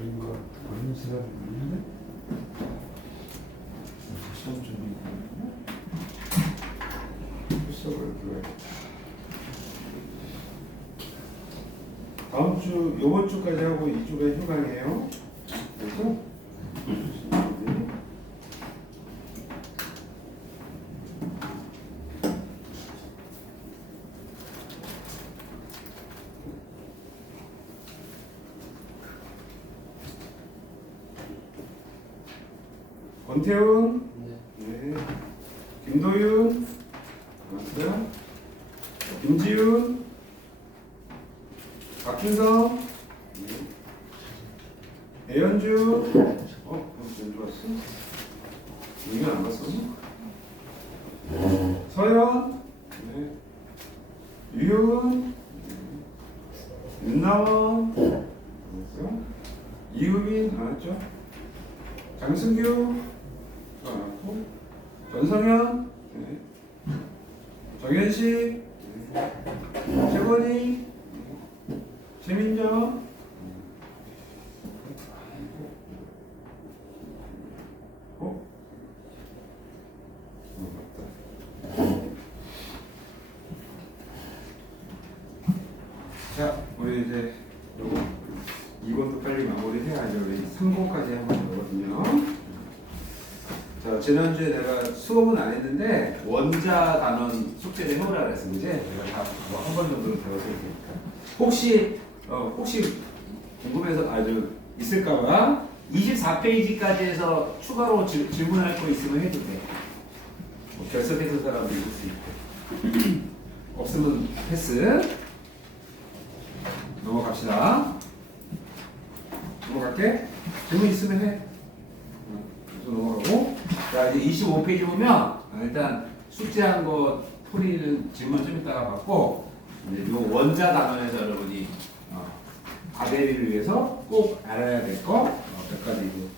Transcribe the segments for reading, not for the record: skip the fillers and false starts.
아닌가 아닌 사람이 있는데 시험 준비 수업을 들어야겠다. 다음 주 요번 주까지 하고 이주가 휴강이에요. 그래서 권태훈, 네. 김도윤, 맞았어요? 김지윤, 박준성, 네. 배현주, 연주 왔어? 이건 안 봤어? 서현, 네. 유효은, 네. 윤나원, 맞았어? 이우민, 알았죠? 장승규, 알았고, 전성현, 네. 정현식, 네. 최건희, 최민정, 맞다. 자, 우리 이제 요거 이것도 빨리 마무리해야죠. 우리 3번까지 하면 되거든요. 자, 지난주에 내가 수업은 안 했는데 원자 단원 숙제를 해오라 그랬어. 이제 내가 다 한 번 정도 배웠을 테니까. 혹시 궁금해서 아주 있을까봐 24페이지까지 해서 추가로 질문할 거 있으면 해도 돼. 뭐 결석해서 사람도 있을 수 있고. 없으면 패스. 넘어갑시다. 넘어갈게. 질문 있으면 해. 그래서 넘어가고. 자, 이제 25페이지 보면 일단 숙제한 거 풀이는 질문 좀 이따가 받고, 이제 요 원자 단원에서 여러분이 과대비를 위해서 꼭 알아야 될 거 몇 가지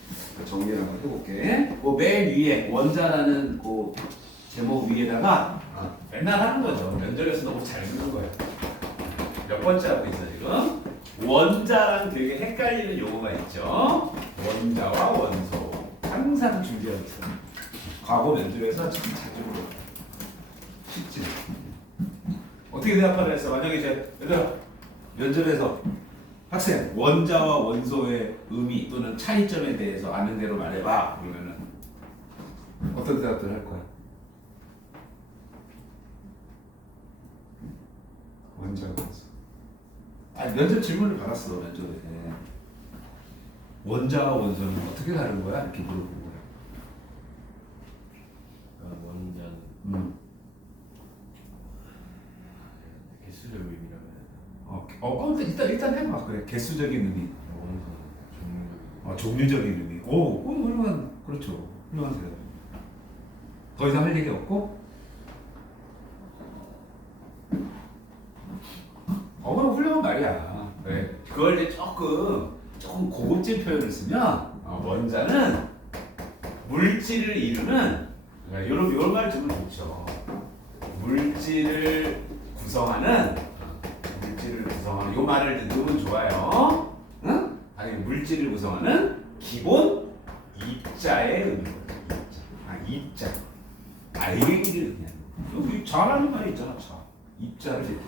정리를 한번 해볼게. 그 맨 위에 원자라는 그 제목 위에다가 맨날 하는 거죠. 면접에서 너무 잘 쓰는 거예요. 몇 번째 하고 있어 지금? 원자랑 되게 헷갈리는 용어가 있죠. 원자와 원소 항상 준비하고 있어요. 과거 면접에서 참 자주 물어요. 쉽지. 어떻게 대답하라 했어? 만약에 이제 얘들아 면접에서 학생 원자와 원소의 의미 또는 차이점에 대해서 아는 대로 말해봐. 그러면은 어떤 대답들 할 거야? 원자와 원소. 면접 질문을 받았어 면접에. 원자와 원소는 어떻게 다른 거야? 이렇게 물어본 거야. 원자는 개수적 의미라면 일단 해봐. 그래, 개수적인 의미. 원소는 종류적 종류적인 의미. 훌륭한, 그렇죠. 훌륭한 대답. 더 이상 할 얘기 없고? 그럼 훌륭한 말이야. 그래. 그걸 이제 조금 고급진 표현을 쓰면, 원자는 물질을 이루는, 이런 말 들으면 좋죠. 물질을 구성하는, 이 말을 넣으면 좋아요. 응? 아니, 물질을 구성하는 기본 입자의 의미거든. 입자. 알갱이를 그냥. 여기 자라는 말이 있잖아. 입자를 얘기해.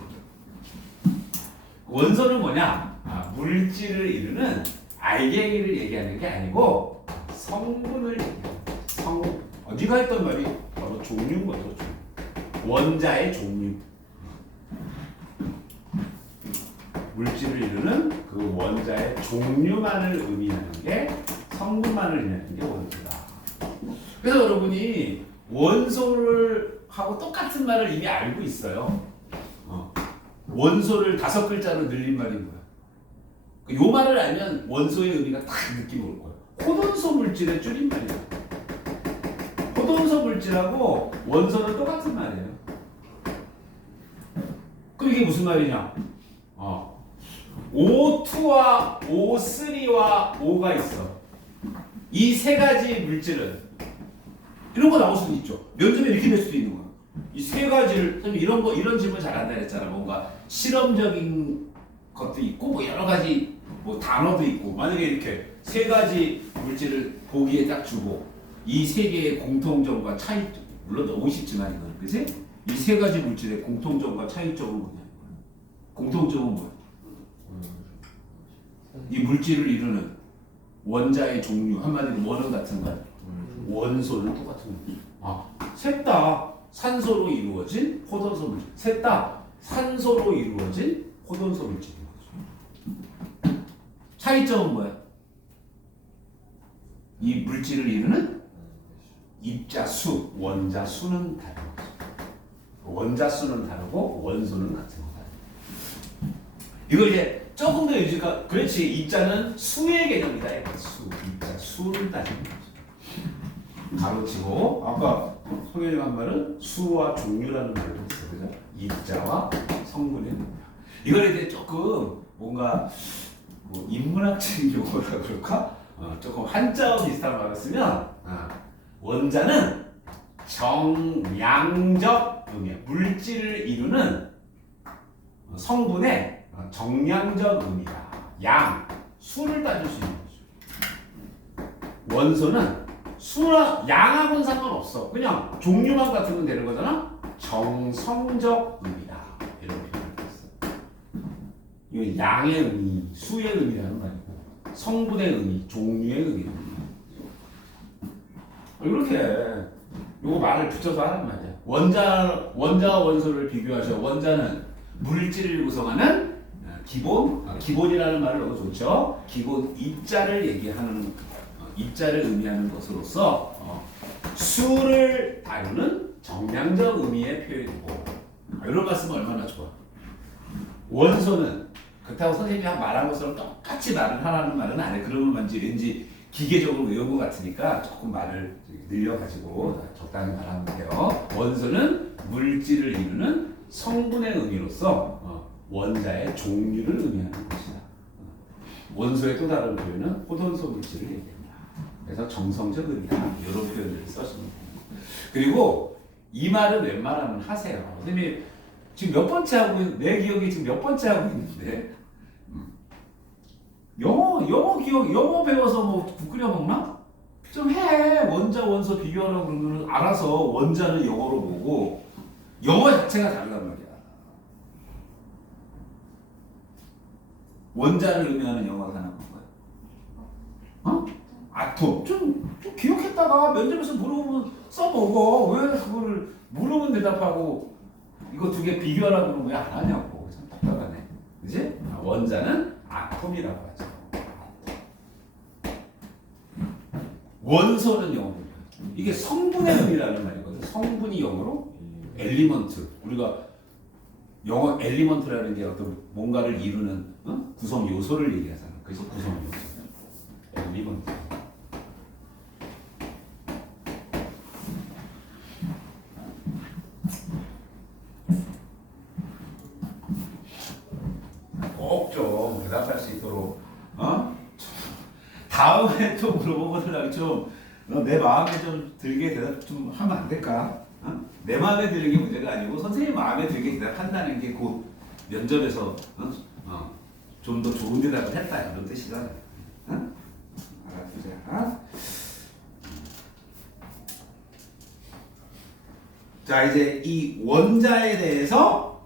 원소는 뭐냐? 물질을 이루는 알갱이를 얘기하는 게 아니고 성분을 얘기하는 거야. 네가 했던 말이 바로 종류인 거죠. 원자의 종류. 물질을 이루는 그 원자의 종류만을 의미하는 게 성분만을 의미하는 게 원소다. 그래서 여러분이 원소를 하고 똑같은 말을 이미 알고 있어요. 원소를 5글자로 늘린 말인 거야. 요 말을 알면 원소의 의미가 딱 느낌이 올 거야. 호돈소 물질의 줄임말이야. 호돈소 물질하고 원소는 똑같은 말이에요. 그럼 이게 무슨 말이냐? O2와 O3와 O가 있어. 이 세 가지 물질은 이런 거 나올 수도 있죠. 면접에 이렇게 될 수도 있는 거야. 이 세 가지를 선생님 이런 질문 잘한다 했잖아. 뭔가 실험적인 것도 있고 뭐 여러 가지 뭐 단어도 있고 만약에 이렇게 세 가지 물질을 보기에 딱 주고 이 세 개의 공통점과 차이점 물론 너무 쉽지만 이거는 그지? 이 세 가지 물질의 공통점과 차이점은 뭐냐? 공통점은 뭐야? 이 물질을 이루는 원자의 종류 한마디로 뭐는 같은 거야? 원소는 똑같은 거야. 셋 다 산소로 이루어진 호돈소 물질. 셋 다 산소로 이루어진 호돈소 물질인 거죠. 차이점은 뭐야? 이 물질을 이루는 입자수, 원자수는 다른 거죠. 원자수는 다르고 원소는 같은 거다. 이걸 이제 조금 더 유지가 그렇지. 입자는 수의 개념이다. 수, 입자 수를 따지는 거죠. 가로치고 아까 소개팅 한 말은 수와 종류라는 말도 있어요. 그죠? 입자와 성분의 능력. 이걸 이제 조금 뭔가 뭐 인문학적인 용어라 그럴까? 조금 한자어 비슷한 말을 쓰면 원자는 정량적 의미, 물질을 이루는 성분의 정량적 의미다. 양, 수를 따질 수 있는 거죠. 원소는 수랑 양하고는 상관없어. 그냥 종류만 같으면 되는 거잖아. 정성적 의미다. 이런 표현을 했어. 이거 양의 의미, 수의 의미라는 말이고 성분의 의미, 종류의 의미라는 말이야. 이렇게 요거 말을 붙여서 하는 말이야. 원자와 원소를 비교하셔. 원자는 물질을 구성하는 기본이라는 말을 너무 좋죠. 기본 입자를 얘기하는 입자를 의미하는 것으로서 수를 다루는 정량적 의미의 표현이고 이런 말씀은 얼마나 좋아. 원소는 그렇다고 선생님이 말한 것처럼 똑같이 말을 하라는 말은 안 해. 그러면 왠지 기계적으로 외운 것 같으니까 조금 말을 늘려가지고 적당히 말하면 돼요. 원소는 물질을 이루는 성분의 의미로서 원자의 종류를 의미하는 것이다. 원소의 또 다른 표현은 호돈소 물질을 얘기합니다. 그래서 정성적 의미다. 이런 표현을 써주는 겁니다. 그리고 이 말은 웬만하면 하세요. 선생님이 지금 몇 번째 하고 내 기억이 지금 몇 번째 하고 있는데 영어 배워서 뭐 국 끓여 먹나? 좀 해. 원자 원소 비교하라고 그러면 알아서 원자는 영어로 보고 영어 자체가 다르단 말이야. 원자를 의미하는 영어가 하나 뭐야? 아톰. 좀 기억했다가 면접에서 물어보면 써먹어. 왜 그거를 물으면 대답하고 이거 두 개 비교하라고 그러면 왜 안 하냐고. 참 답답하네. 그지? 원자는 아톰이라고 하죠. 원소는 영어로. 이게 성분의 의미라는 말이거든. 성분이 영어로 엘리먼트. 우리가 영어 엘리먼트라는 게 어떤 뭔가를 이루는 구성 요소를 얘기하잖아. 그래서 구성 요소. 엘리먼트. 꼭 좀 대답할 수 있도록 다음에 또 물어보거나 좀 내 마음에 좀 들게 대답 좀 하면 안 될까? 내 마음에 드는 게 문제가 아니고 선생님 마음에 들게 대답한다는 게 곧 면접에서 좀 더 좋은 대답을 했다 이런 뜻이다. 알아두자. 자 이제 이 원자에 대해서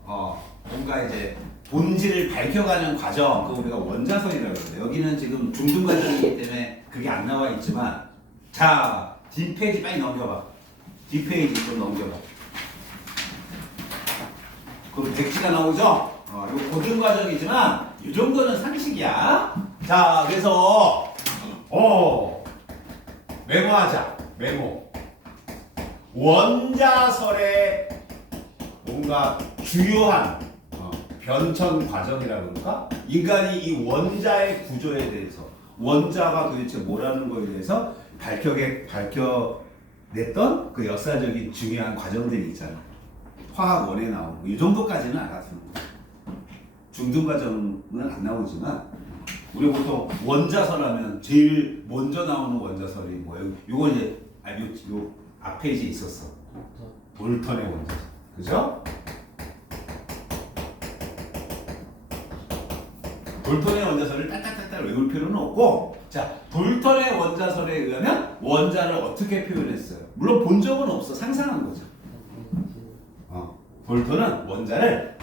뭔가 이제 본질을 밝혀가는 과정, 그거 우리가 원자설이라고 그러는데 여기는 지금 중등 과정이기 때문에 그게 안 나와 있지만 자 뒷페이지 빨리 넘겨봐. 뒷페이지 좀 넘겨봐. 그럼 백지가 나오죠? 이거 고등 과정이지만 이 정도는 상식이야. 자 그래서 메모하자. 메모. 원자설의 뭔가 주요한 변천 과정이라고 그럴까? 인간이 이 원자의 구조에 대해서 원자가 도대체 뭐라는 거에 대해서 밝혀냈던 그 역사적인 중요한 과정들이 있잖아. 화학원에 나오는 거. 이 정도까지는 알아두는 거야. 중등 과정은 안 나오지만 우리 보통 원자설 하면 제일 먼저 나오는 원자설이 뭐예요? 요거 이제 요 앞 페이지에 있었어. 볼턴의 원자설. 그죠? 볼턴의 원자설을 딱딱딱딱 잘 외울 필요는 없고, 자, 돌턴의 원자설에 의하면 원자를 어떻게 표현했어요? 물론 본 적은 없어. 상상한 거죠. 돌턴은 원자를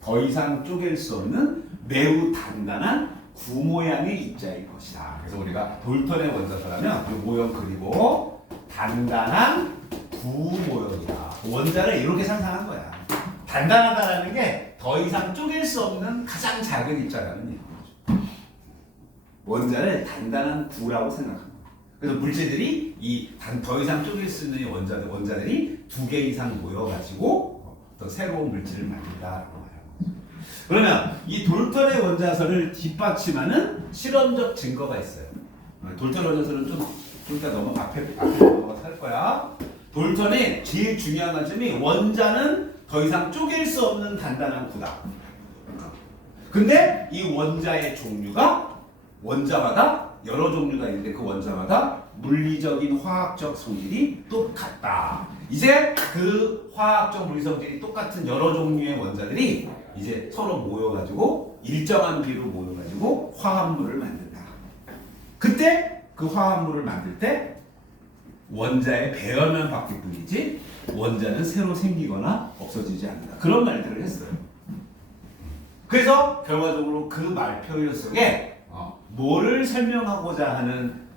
더 이상 쪼갤 수 없는 매우 단단한 구 모양의 입자일 것이다. 그래서 우리가 돌턴의 원자설하면 이 모형 그리고 단단한 구 모형이다. 원자를 이렇게 상상한 거야. 단단하다라는 게 더 이상 쪼갤 수 없는 가장 작은 입자라는 얘기죠. 원자를 단단한 구라고 생각합니다. 그래서 물질들이 더 이상 쪼갤 수 있는 원자들이 2개 이상 모여가지고 어떤 새로운 물질을 만든다라고 말하는 거죠. 그러면 이 돌턴의 원자설을 뒷받침하는 실험적 증거가 있어요. 돌턴 원자설은 좀 이따 앞에 넘어가서 할 거야. 돌턴의 제일 중요한 점이 원자는 더 이상 쪼갤 수 없는 단단한 구다. 근데 이 원자의 종류가 원자마다 여러 종류가 있는데 그 원자마다 물리적인 화학적 성질이 똑같다. 이제 그 화학적 물리 성질이 똑같은 여러 종류의 원자들이 이제 서로 모여가지고 일정한 비로 모여가지고 화합물을 만든다. 그때 그 화합물을 만들 때 원자의 배열만 바뀔 뿐이지 원자는 새로 생기거나 없어지지 않는다. 그런 말들을 했어요. 그래서 결과적으로 그 말 표현 속에 뭐를 설명하고자 하는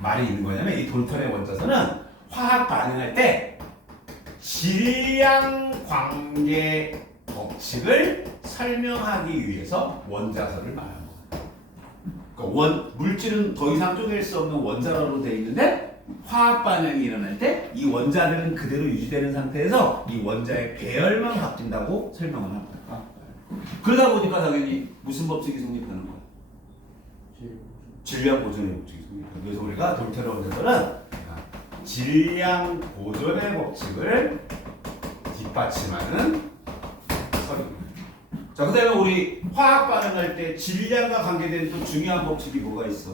말이 있는 거냐면 이 돌턴의 원자설은 화학 반응할 때 질량 관계 법칙을 설명하기 위해서 원자설을 말하는 거예요. 그러니까 물질은 더 이상 쪼갤 수 없는 원자로로 되어 있는데 화학 반응이 일어날 때 이 원자들은 그대로 유지되는 상태에서 이 원자의 배열만 바뀐다고 설명을 합니다. 그러다 보니까 당연히 무슨 법칙이 성립하는 거야? 질량 보존의 법칙이 성립하는 거야. 그래서 우리가 돌턴의 원자설은 질량 보존의 법칙을 뒷받침하는 설입니다. 자, 그 다음에 우리 화학 반응할 때 질량과 관계된 또 중요한 법칙이 뭐가 있어?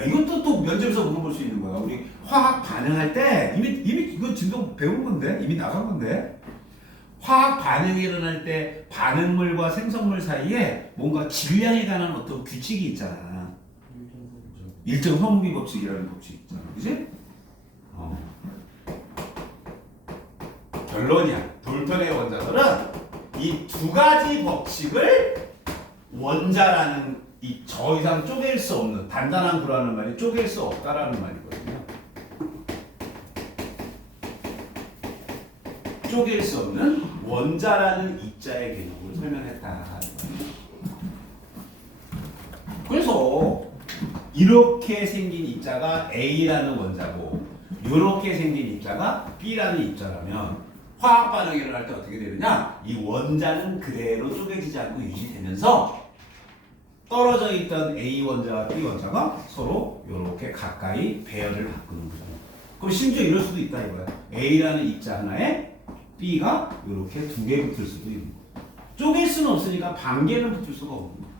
야, 이것도 또 면접에서 물어볼 수 있는 거야. 우리 화학 반응할 때 이미 이거 지금 배운 건데 이미 나간 건데 화학 반응이 일어날 때 반응물과 생성물 사이에 뭔가 질량에 관한 어떤 규칙이 있잖아. 일정 성비 법칙이라는 법칙이 있잖아. 그지? 결론이야. 돌턴의 원자설은 이 두 가지 법칙을 원자라는 이 더 이상 쪼갤 수 없는 단단한 구라는 말이 쪼갤 수 없다라는 말이거든요. 쪼갤 수 없는 원자라는 입자의 개념을 설명했다. 그래서 이렇게 생긴 입자가 A라는 원자고 이렇게 생긴 입자가 B라는 입자라면 화학 반응이 일어날 때 어떻게 되느냐? 이 원자는 그대로 쪼개지지 않고 유지되면서 떨어져 있던 A 원자와 B 원자가 서로 이렇게 가까이 배열을 바꾸는 거죠. 그럼 심지어 이럴 수도 있다 이거야. A라는 입자 하나에 B가 이렇게 2개 붙을 수도 있는 거야. 쪼갤 수는 없으니까 반개는 붙을 수가 없는 거야.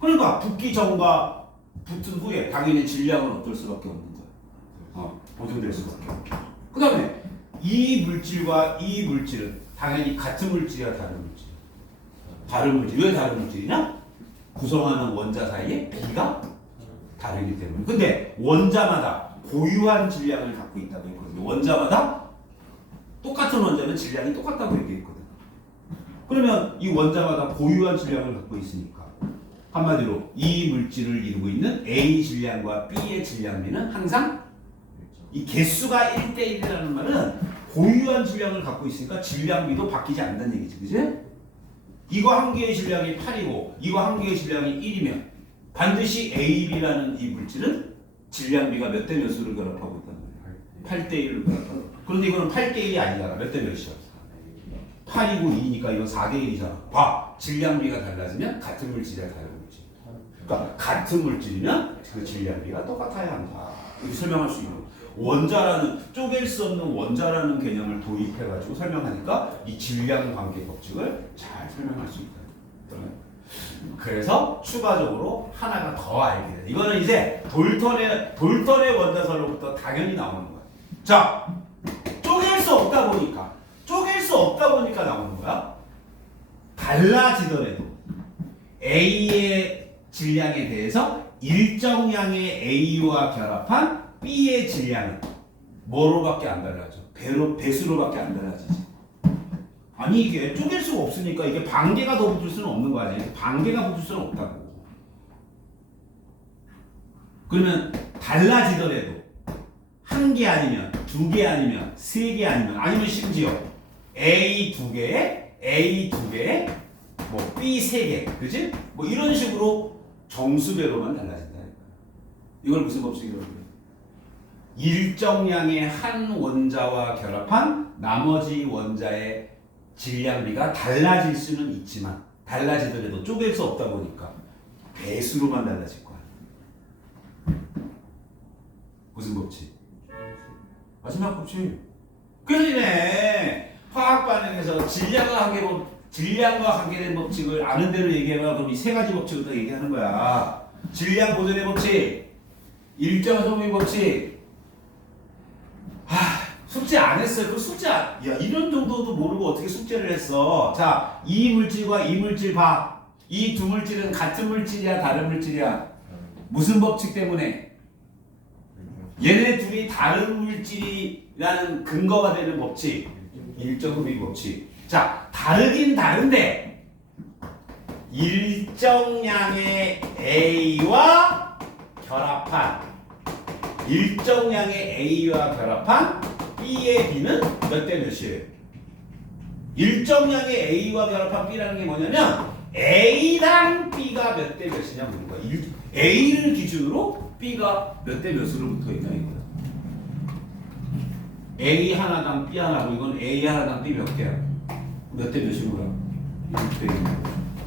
그러니까 붙기 전과 붙은 후에 당연히 질량은 어떨 수밖에 없는 거야. 보존될 수밖에 없고. 그 다음에 이 물질과 이 물질은 당연히 같은 물질이야 다른 물질? 다른 물질. 왜 다른 물질이냐? 구성하는 원자 사이에 B가 다르기 때문에. 근데 원자마다 고유한 질량을 갖고 있다고 했거든요. 원자마다 똑같은 원자는 질량이 똑같다고 얘기했거든. 그러면 이 원자마다 고유한 질량을 갖고 있으니까 한마디로 이 물질을 이루고 있는 A 질량과 B의 질량비는 항상 이 개수가 1대1이라는 말은 고유한 질량을 갖고 있으니까 질량비도 바뀌지 않는다는 얘기지. 그지? 이거 한 개의 질량이 8이고 이거 한 개의 질량이 1이면 반드시 A, B라는 이 물질은 질량비가 몇 대 몇으로 결합하고 있단 말이야. 8대1을 결합하고. 그런데 이거는 8대1이 아니잖아. 몇 대 몇이야? 8이고 2니까 이건 4대1이잖아. 봐! 질량비가 달라지면 같은 물질이야 다른 물질. 그러니까 같은 물질이면 그 질량비가 똑같아야 한다. 이렇게 설명할 수 있는 원자라는 쪼갤 수 없는 원자라는 개념을 도입해가지고 설명하니까 이 질량 관계 법칙을 잘 설명할 수 있다. 그래서 추가적으로 하나가 더 알게 돼. 이거는 이제 돌턴의 원자설로부터 당연히 나오는 거야. 자, 쪼갤 수 없다 보니까 나오는 거야. 달라지더라도 A의 질량에 대해서 일정량의 A와 결합한 B의 질량은 뭐로밖에 안 달라져? 배수로밖에 안 달라지지. 아니 이게 쪼갤 수가 없으니까 이게 반개가 더 붙을 수는 없는 거 아니에요? 반개가 붙을 수는 없다고. 그러면 달라지더라도 한 개 아니면 두 개 아니면 세 개 아니면 심지어 A 두 개에 A 두 개에 뭐 B 세 개, 그지? 뭐 이런 식으로 정수배로만 달라진다. 이걸 무슨 법칙이라고 해요? 일정량의 한 원자와 결합한 나머지 원자의 질량비가 달라질 수는 있지만 달라지더라도 쪼갤 수 없다 보니까 배수로만 달라질 거야. 무슨 법칙? 마지막 법칙. 그러네. 화학 반응에서 질량과 관계된 법칙을 아는 대로 얘기해봐. 그럼 이 세 가지 법칙을 다 얘기하는 거야. 질량 보존의 법칙, 일정 소비 법칙. 숙제 안 했어요. 그 숙제 야 이런 정도도 모르고 어떻게 숙제를 했어? 자, 이 물질과 이 물질 봐. 이 두 물질은 같은 물질이야, 다른 물질이야? 무슨 법칙 때문에? 얘네 둘이 다른 물질이라는 근거가 되는 법칙, 일정 소비 법칙. 자, 다르긴 다른데 일정량의 A와 결합한 B의 B는 몇 대 몇이에요? 일정량의 A와 결합한 B라는 게 뭐냐면 A랑 B가 몇 대 몇이냐 묻는 거야. A를 기준으로 B가 몇 대 몇으로 붙어 있냐 이거야. A 하나당 B 하나고 이건 A 하나당 B 몇 개야? 몇 대 몇인 거야? 1대 1.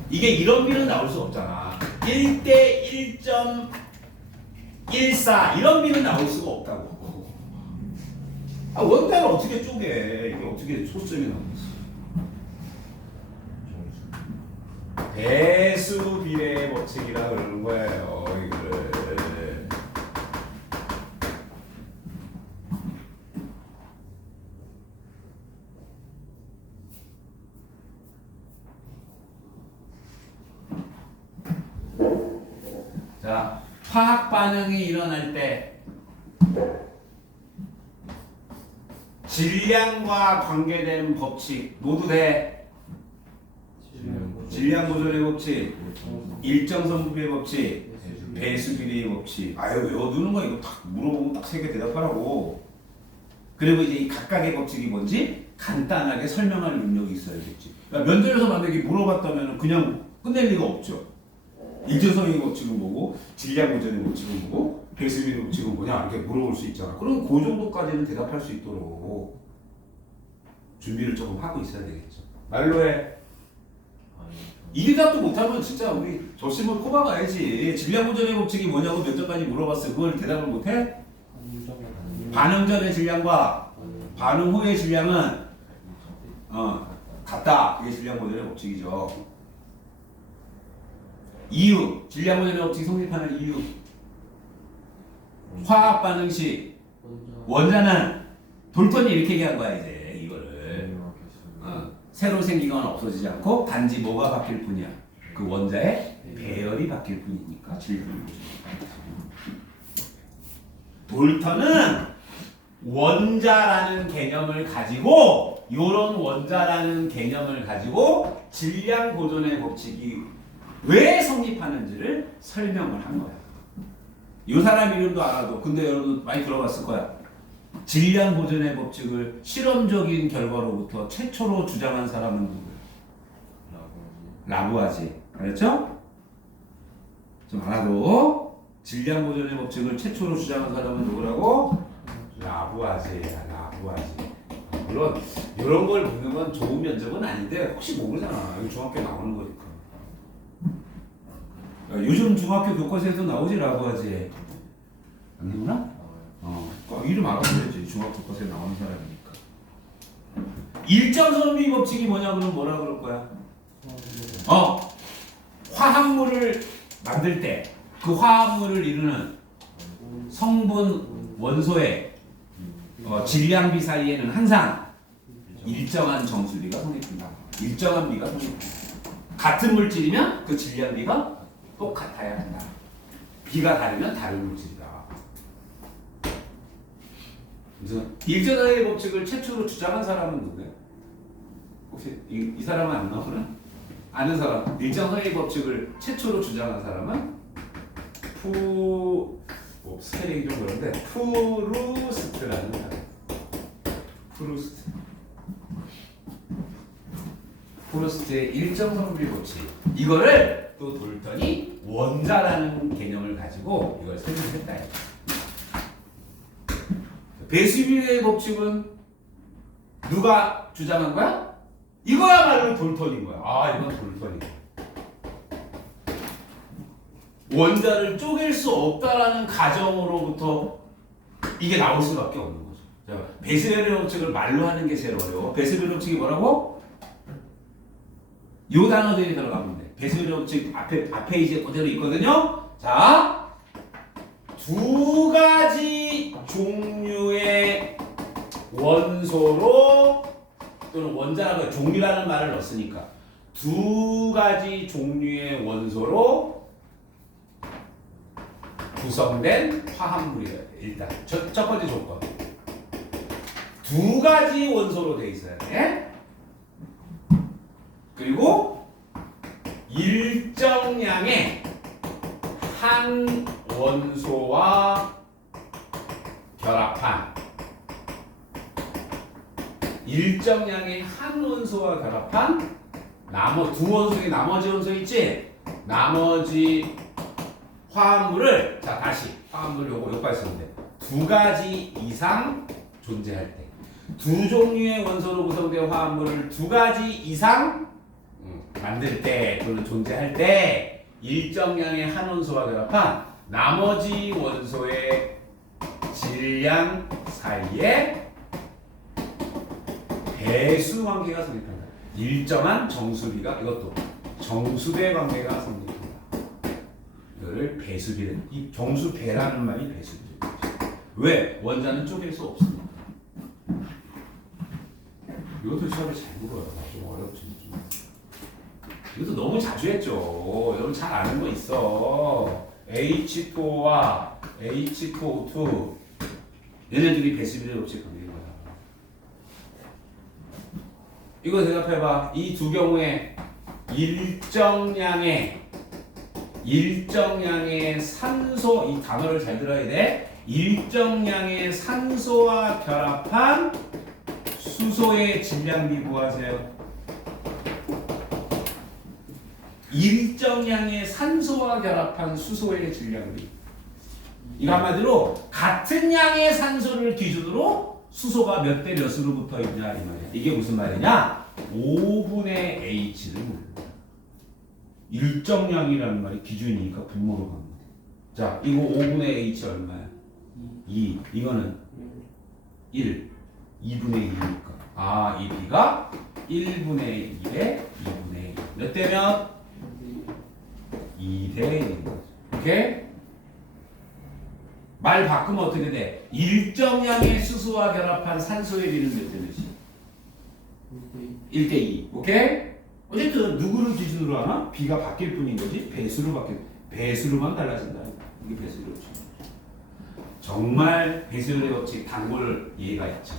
이게 이런 비는 나올 수 없잖아. 1대 1.14 이런 비는 나올 수가 없다고. 원단을 어떻게 쪼개? 이게 어떻게 초점이 나오겠어? 배수 비례 법칙이라 그러는 거예요. 이거를. 자, 화학 반응이 일어날 때 질량과 관계된 법칙 모두 돼. 질량 보존의 법칙, 일정성 분비의 법칙, 배수 비례의 법칙. 아유 외워두는 거 이거 딱 물어보면 딱 세 개 대답하라고. 그리고 이제 이 각각의 법칙이 뭔지 간단하게 설명할 능력이 있어야겠지. 그러니까 면접에서 만약에 물어봤다면 그냥 끝낼 리가 없죠. 일정성의 법칙은 뭐고, 질량 보존의 법칙은 뭐고, 배수 비례의 법칙은 뭐냐 이렇게 물어볼 수 있잖아. 그럼 그 정도까지는 대답할 수 있도록 준비를 조금 하고 있어야 되겠죠. 말로 해. 이 대답도 못하면 진짜 우리 저심을 꼽아가야지. 질량 보존의 법칙이 뭐냐고 몇 점까지 물어봤어요. 그걸 대답을 못해? 반응 전의 질량과 반응 후의 질량은 같다. 이게 질량 보존의 법칙이죠. 이유, 질량 보존의 법칙이 성립하는 이유. 화학 반응 시 원자는 돌턴이 이렇게 얘기한 거야 이제 이거를. 새로 생기거나 없어지지 않고 단지 뭐가 바뀔 뿐이야. 그 원자의 배열이 바뀔 뿐이니까 질량을 돌턴은 원자라는 개념을 가지고 요런 원자라는 개념을 가지고 질량 보존의 법칙이 왜 성립하는지를 설명을 한 거야. 이 사람 이름도 알아도 근데 여러분 많이 들어봤을 거야. 질량 보존의 법칙을 실험적인 결과로부터 최초로 주장한 사람은 누구야? 라부아제. 알았죠? 좀 알아도 질량 보존의 법칙을 최초로 주장한 사람은 누구라고? 라부아제야. 라부아제. 물론 이런 걸 묻는 건 좋은 면접은 아닌데 혹시 모르잖아. 이거 중학교에 나오는 거니까. 요즘 중학교 교과서에도 나오지 라부아제. 아니구나? 이름 알아보야지. 중학교 교과서에 나오는 사람이니까. 일정선비 법칙이 뭐냐 그러면 뭐라 그럴 거야? 화합물을 만들 때 그 화합물을 이루는 성분 원소의 질량비 사이에는 항상 일정한 정수비가 성립된다. 일정한 비가 성립된다. 같은 물질이면 그 질량비가 똑같아야 한다. 비가 다르면 다른 물질이다. 그래서 일정하의 법칙을 최초로 주장한 사람은 누구예요? 혹시 이 사람은 안 나오나? 아는 사람. 일정하의 법칙을 최초로 주장한 사람은 스펠링이 좀 그런데 프루스트라는 사람. 프루스트의 일정성비 법칙. 이거를 또 돌더니 원자라는 개념을 가지고 이걸 설명했다. 베스비의 법칙은 누가 주장한 거야? 이거야말로 돌턴인 거야. 아, 이건 돌턴이야. 원자를 쪼갤 수 없다라는 가정으로부터 이게 나올 수밖에 없는 거죠. 자, 베스벨의 법칙을 말로 하는 게 제일 어려워. 베스벨의 법칙이 뭐라고? 요 단어들이 들어가면 돼. 베스벨의 법칙 앞에 이제 그대로 있거든요. 자, 두 가지 종류의 원소로 또는 원자라고 종류라는 말을 넣었으니까 두 가지 종류의 원소로 구성된 화합물이에요. 일단 첫 번째 조건. 두 가지 원소로 되어 있어야 돼. 그리고 일정량의 한 원소와 결합한 일정량의 한 원소와 결합한 두 원소의 나머지 원소 있지? 나머지 화합물을 자 다시 화합물 요거까지 쓰면 돼. 두 가지 이상 존재할 때 두 종류의 원소로 구성된 화합물을 두 가지 이상 만들 때 또는 존재할 때 일정량의 한 원소와 결합한 나머지 원소의 질량 사이에 배수 관계가 성립한다. 일정한 정수비가 이것도 정수배 관계가 성립한다. 이거를 배수비. 이 정수배라는 말이 배수비. 왜? 원자는 쪼갤 수 없으니까. 이것도 시험에 잘 물어요. 좀 어렵지. 이것도 너무 자주 했죠. 여러분 잘 아는 거 있어. H2O와 H2O2 얘네들이 배수비를 법칙 관계인 거야. 이거 대답해봐. 이 두 경우에 일정량의 산소, 이 단어를 잘 들어야 돼. 일정량의 산소와 결합한 수소의 질량비 구하세요. 일정량의 산소와 결합한 수소의 질량비. 이거 한마디로 같은 양의 산소를 기준으로 수소가 몇 대 몇으로 붙어 있냐 이 말이야. 이게 무슨 말이냐? 5분의 H를 물는다. 일정량이라는 말이 기준이니까 분모로 가면 돼. 자, 이거 5분의 H 얼마야? 2. 이거는 1. 2분의 2니까. 아, 이 B가 1분의 1에 2분의 1. 몇 대면? 2대 1인 거죠. 오케이? 말 바꾸면 어떻게 돼? 일정량의 수소와 결합한 산소의 비는 몇 대 몇이야? 1대 2. 오케이? 어쨌든 누구를 기준으로 하나? B가 바뀔 뿐인 거지. 배수로만 달라진다. 이게 배수의 법칙. 정말 배수의 법칙 단골 이해가 있죠.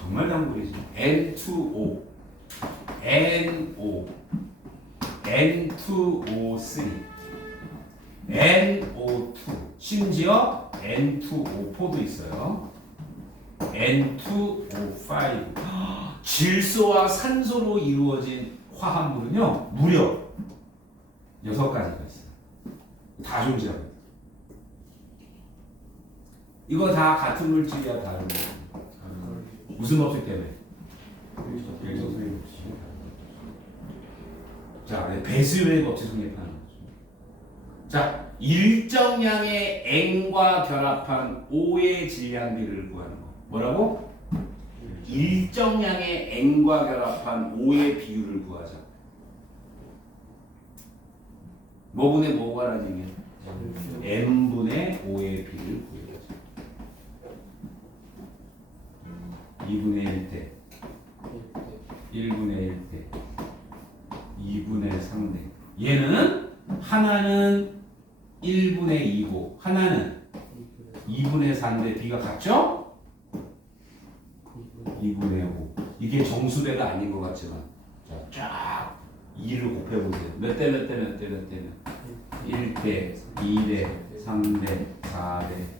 정말 단골이지. N2O, NO, N2O3, NO2, 심지어 N2O4도 있어요. N2O5. 질소와 산소로 이루어진 화합물은요, 무려 6가지가 있어요. 다 존재하고. 이거 다 같은 물질이야, 다른 물질. 무슨 법칙 때문에? 일정성의 법칙. 자, 배수의 법칙 성립하는 거죠. 자, 일정량의 N과 결합한 O의 질량비를 구하는 거. 뭐라고? 일정량의 N과 결합한 O의 비율을 구하자. 뭐분의 뭐가라는 얘기야? N분의 O의 비율을 구해보자. 2분의 1대 1분의 1대 2분의 3대. 얘는 하나는 1분의 2고 하나는 2분의 4인데 B가 같죠? 2분의 5. 이게 정수배가 아닌 것 같지만 자, 쫙 2를 곱해보세요. 몇 대 몇 대 몇 대 몇 대는 1대, 2대, 3대, 4대.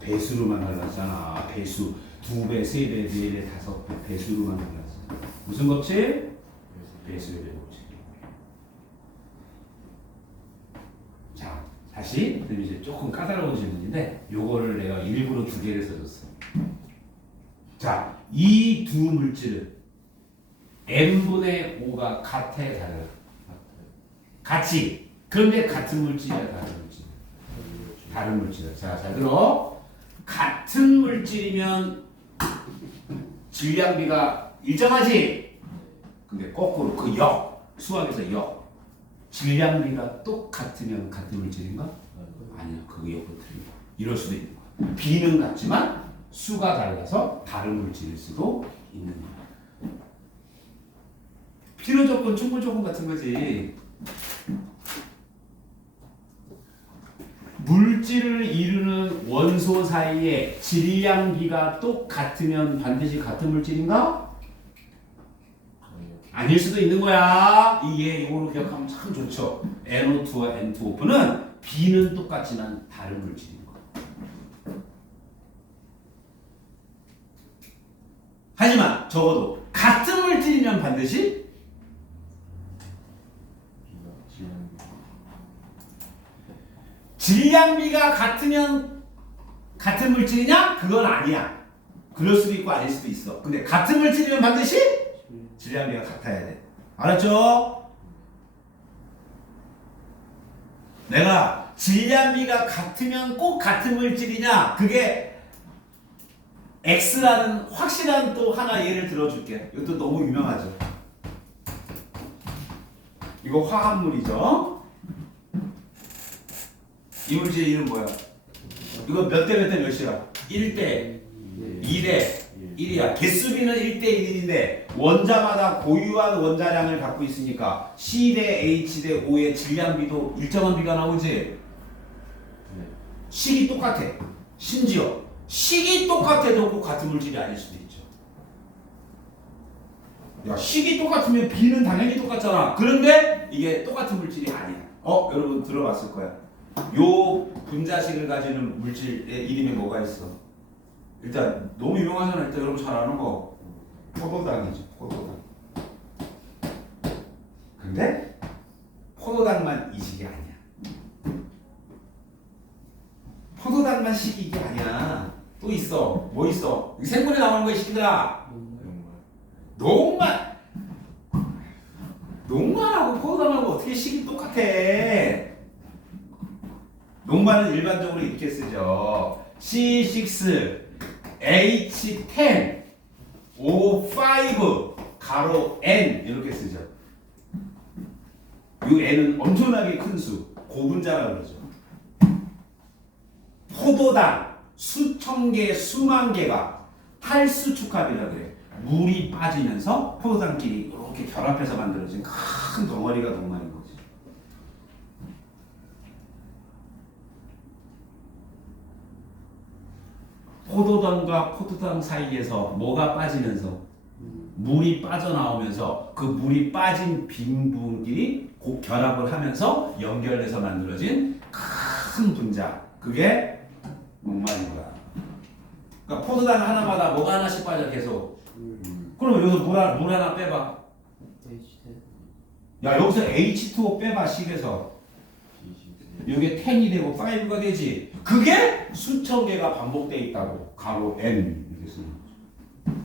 배수로만 달랐잖아. 배수. 2배, 3배, 4배, 5배 배수로만 달랐어. 무슨 법칙? 배수의 법칙. 자, 다시 이제 조금 까다로운 질문인데 요거를 내가 일부러 2개를 써줬어. 자, 이 두 물질은 n분의 5가 같아 다르다. 같이. 그런데 같은 물질이야 다른 물질? 다른 물질이야. 자, 잘 들어. 같은 물질이면 질량비가 일정하지. 근데 거꾸로 그 수학에서 질량비가 똑같으면 같은 물질인가? 아니야. 그거 역으로 틀린다. 이럴 수도 있는 거야. B는 같지만 수가 달라서 다른 물질일 수도 있는 거야. 필요 조건, 충분 조건 같은 거지. 물질을 이루는 원소 사이에 질량비가 똑같으면 반드시 같은 물질인가? 아닐 수도 있는 거야. 이게 이거로 기억하면 참 좋죠. NO2와 N2O는 B는 똑같지만 다른 물질인 거야. 하지만 적어도 같은 물질이면 반드시 질량비가 같으면 같은 물질이냐? 그건 아니야. 그럴 수도 있고 아닐 수도 있어. 근데 같은 물질이면 반드시 질량비가 같아야 돼. 알았죠? 내가 질량비가 같으면 꼭 같은 물질이냐? 그게 X라는 확실한 또 하나 예를 들어줄게. 이것도 너무 유명하죠. 이거 화합물이죠. 이 물질의 이름 뭐야? 이거 몇 대 몇 대 몇이야? 1대 2대 1이야. 개수비는 1대 1인데 원자마다 고유한 원자량을 갖고 있으니까 C 대 H 대 O의 질량비도 일정한 비가 나오지. 식이 똑같아. 심지어 식이 똑같아도 꼭 같은 물질이 아닐 수도 있죠. 야, 식이 똑같으면 B는 당연히 똑같잖아. 그런데 이게 똑같은 물질이 아니야. 여러분 들어봤을 거야. 요 분자식을 가지는 물질의 이름이 뭐가 있어? 일단 너무 유명하잖아. 일단 여러분 잘 아는 거 포도당이죠. 포도당. 근데 포도당만 이 식이 아니야. 포도당만 식이 이게 아니야. 또 있어. 뭐 있어? 생물에 나오는 거야, 식이들아. 녹말. 녹말하고 포도당하고 어떻게 식이 똑같아? 녹말은 일반적으로 이렇게 쓰죠. C6, H10, O5, 가로 N 이렇게 쓰죠. 이 N은 엄청나게 큰 수, 고분자라고 그러죠. 포도당 수천 개, 수만 개가 탈수축합이라고 그래. 물이 빠지면서 포도당끼리 이렇게 결합해서 만들어진 큰 덩어리가 녹말인 거지. 포도당과 포도당 사이에서 뭐가 빠지면서 물이 빠져나오면서 그 물이 빠진 빈 부분끼리 곧 결합을 하면서 연결돼서 만들어진 큰 분자. 그게 녹말인 거야. 그러니까 포도당 하나마다 뭐가 하나씩 빠져 계속. 그럼 여기서 물 하나 빼봐. 야, 여기서 H2O 빼봐. 식에서. 이게 10이 되고 5가 되지. 그게 수천 개가 반복되어 있다고. 가로 N 이렇게 쓰는 거죠.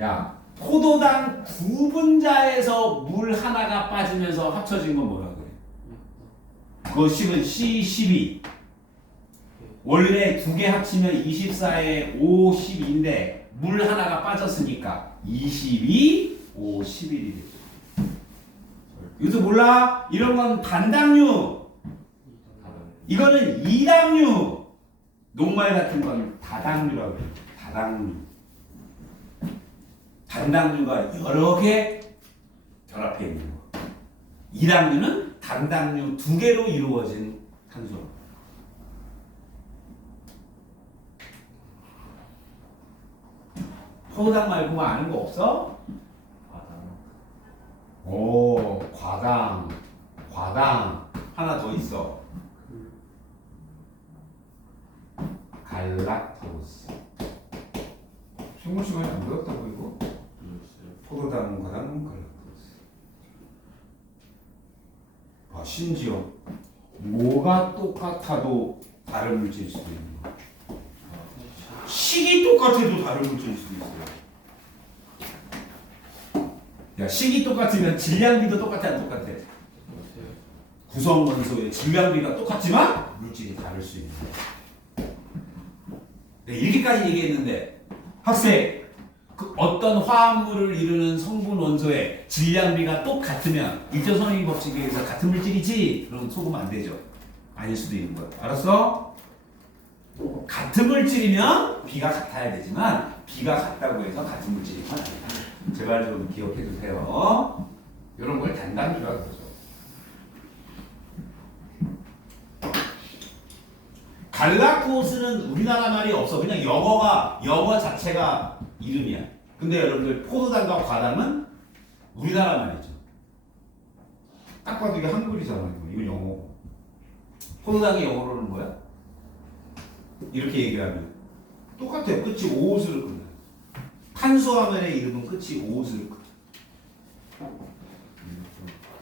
야, 포도당 두 분자에서 물 하나가 빠지면서 합쳐진 건 뭐라 그래? 그 식은 C12. 원래 두 개 합치면 24에 5, 12인데 물 하나가 빠졌으니까 22, 5, 11이 되죠. 이것도 몰라? 이런 건 단당류. 이거는 이당류. 녹말 같은 건 다당류라고 해요. 다당류. 단당류가 여러 개 결합해 있는 거. 이당류는 단당류 2개로 이루어진 탄소. 포도당 말고 뭐 아는 거 없어? 과당. 오, 과당. 하나 더 있어. 갈락토스. 식물 시간에 안 배웠다고 이거? 그랬어요. 포도당, 과당, 갈락토스. 아, 심지어 뭐가 똑같아도 다른 물질일 수도 있는 거야. 식이 똑같아도 다른 물질일 수도 있어요. 야, 식이 똑같으면 질량비도 똑같아 안 똑같아? 그랬어요. 구성 원소의 질량비가 똑같지만 물질이 다를 수 있는 거야. 네, 이렇게까지 얘기했는데 학생 그 어떤 화합물을 이루는 성분 원소의 질량비가 똑같으면 일조선의 법칙에 의해서 같은 물질이지? 그럼 속으면 안 되죠. 아닐 수도 있는 거야. 알았어? 같은 물질이면 비가 같아야 되지만 비가 같다고 해서 같은 물질이면 아니다. 제발 좀 기억해 주세요. 이런 걸 단단히라고 하죠. 갈라토스는 우리나라 말이 없어. 그냥 영어 자체가 이름이야. 근데 여러분들 포도당과 과당은 우리나라 말이죠. 딱 봐도 이게 한글이잖아. 이거 영어고. 포도당이 영어로는 뭐야? 이렇게 얘기하면 똑같아요. 끝이 오옷으로 끝나. 탄수화물의 이름은 끝이 오옷으로 끝나.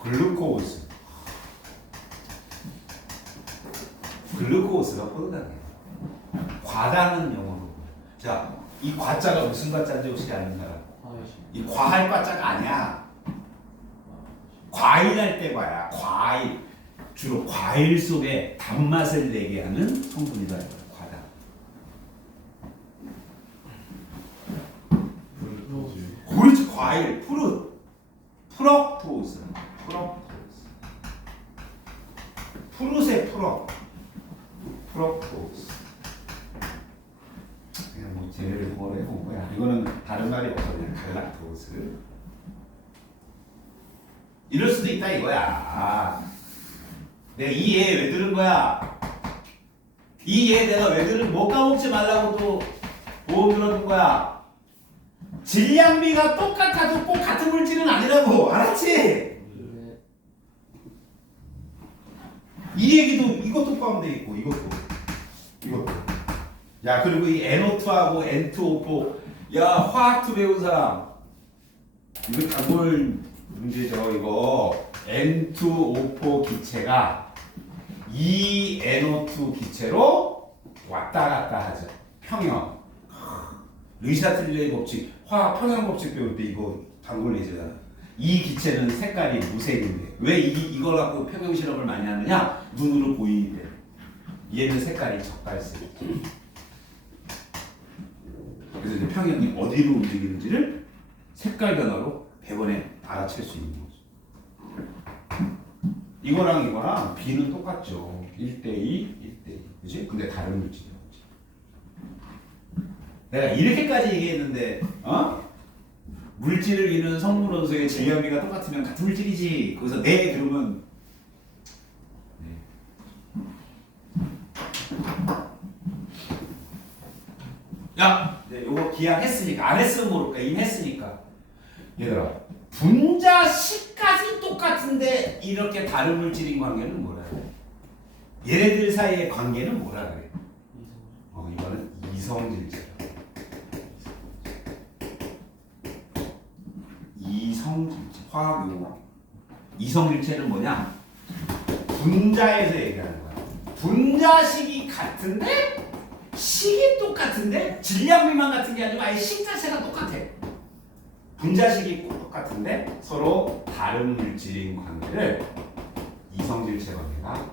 글루코스. 글루코스가 포도당이에요. 과당은 영어로. 자, 이 과자가 무슨 과자인지 혹시 아는 사람? 이 과할 과자가 아니야. 과일 할 때 과야. 과일. 주로 과일 속에 단맛을 내게 하는 성분이다. 과당. 그렇지. 과일. 프럭토스. 푸르세 프럭토스. 그냥 뭐 제일 뭐래 본 거야. 이거는 다른 말이 없어. 그냥 갈락토스. 이럴 수도 있다 이거야. 내가 이 얘 왜 들은 거야? 이 얘 내가 왜 들은 뭐 까먹지 말라고 또 보험 들어준 거야? 질량비가 똑같아도 꼭 같은 물질은 아니라고. 알았지? 이 얘기도 이것도 포함되어 있고 이것도. 야, 그리고 이 NO2하고 N2O4. 야, 화학투 배운 사람. 이거 단골 문제죠. 이거 N2O4 기체가 이 NO2 기체로 왔다 갔다 하죠. 평형. 르시아틀리의 법칙, 화학 평형 법칙 배울 때 이거 단골 예제잖아. 이 기체는 색깔이 무색인데 왜 이걸 갖고 평형 실험을 많이 하느냐? 눈으로 보이기 때문에. 얘는 색깔이 적발색. 그래서 이제 평형이 어디로 움직이는지를 색깔 변화로 100원에 알아챌 수 있는 거죠. 이거랑 B는 똑같죠. 1대2, 1대2. 그치? 근데 다른 물질이야. 내가 이렇게까지 얘기했는데, 물질을 이루는 성분 원소의 질량비가 똑같으면 같은 물질이지. 거기서 네 그러면 야, 요거 기약했으니까 안 했으면 모를까. 이미 했으니까. 얘들아, 분자식까지 똑같은데 이렇게 다른 물질인 관계는 뭐라 그래? 얘네들 사이의 관계는 뭐라 그래? 이거는 이성질체. 이성질체. 화학 용어. 이성질체는 뭐냐? 분자에서 얘기하는 거야. 분자식이 같은데 식이 똑같은데 질량비만 같은 게 아니라 아예 식 자체가 똑같아. 분자식이 똑같은데 서로 다른 물질인 관계를 이성질체 관계가.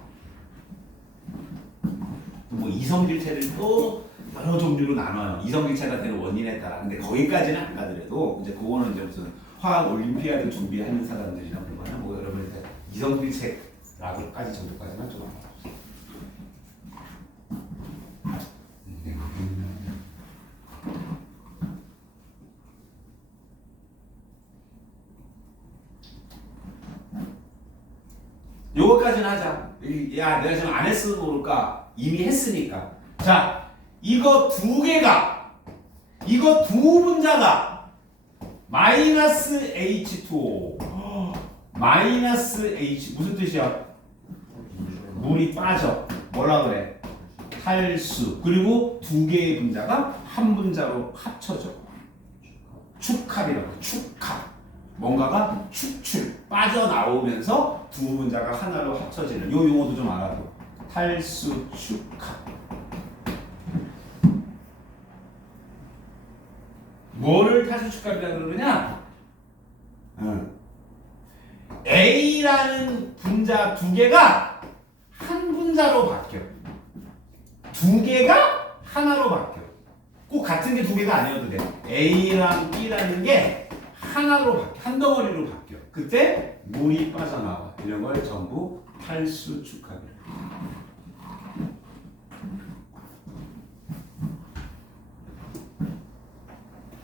뭐 이성질체를 또 여러 종류로 나눠요. 이성질체가 되는 원인에 따라. 근데 거기까지는 안 가더라도 이제 그거는 이제 무슨 화학 올림피아드 준비하는 사람들이나 뭐 여러분 이성질체라고까지 정도까지만 좀. 요거까지는 하자. 야, 내가 지금 안 했으면 모를까? 이미 했으니까. 자, 이거 두 개가, 이거 두 분자가 마이너스 H2O. 마이너스 H, 무슨 뜻이야? 물이 빠져. 뭐라 그래? 탈수. 그리고 두 개의 분자가 한 분자로 합쳐져. 축합이라고. 축합. 뭔가가 축출, 빠져나오면서 두 분자가 하나로 합쳐지는 요 용어도 좀 알아둬. 탈수 축합. 뭐를 탈수 축합이라고 그러느냐? A라는 분자 두 개가 한 분자로 바뀌어. 두 개가 하나로 바뀌어. 꼭 같은 게 두 개가 아니어도 돼. A랑 B라는 게 하나로 바뀌어. 한 덩어리로 바뀌어. 그때 물이 빠져나와. 이런 걸 전부 탈수 축합이야.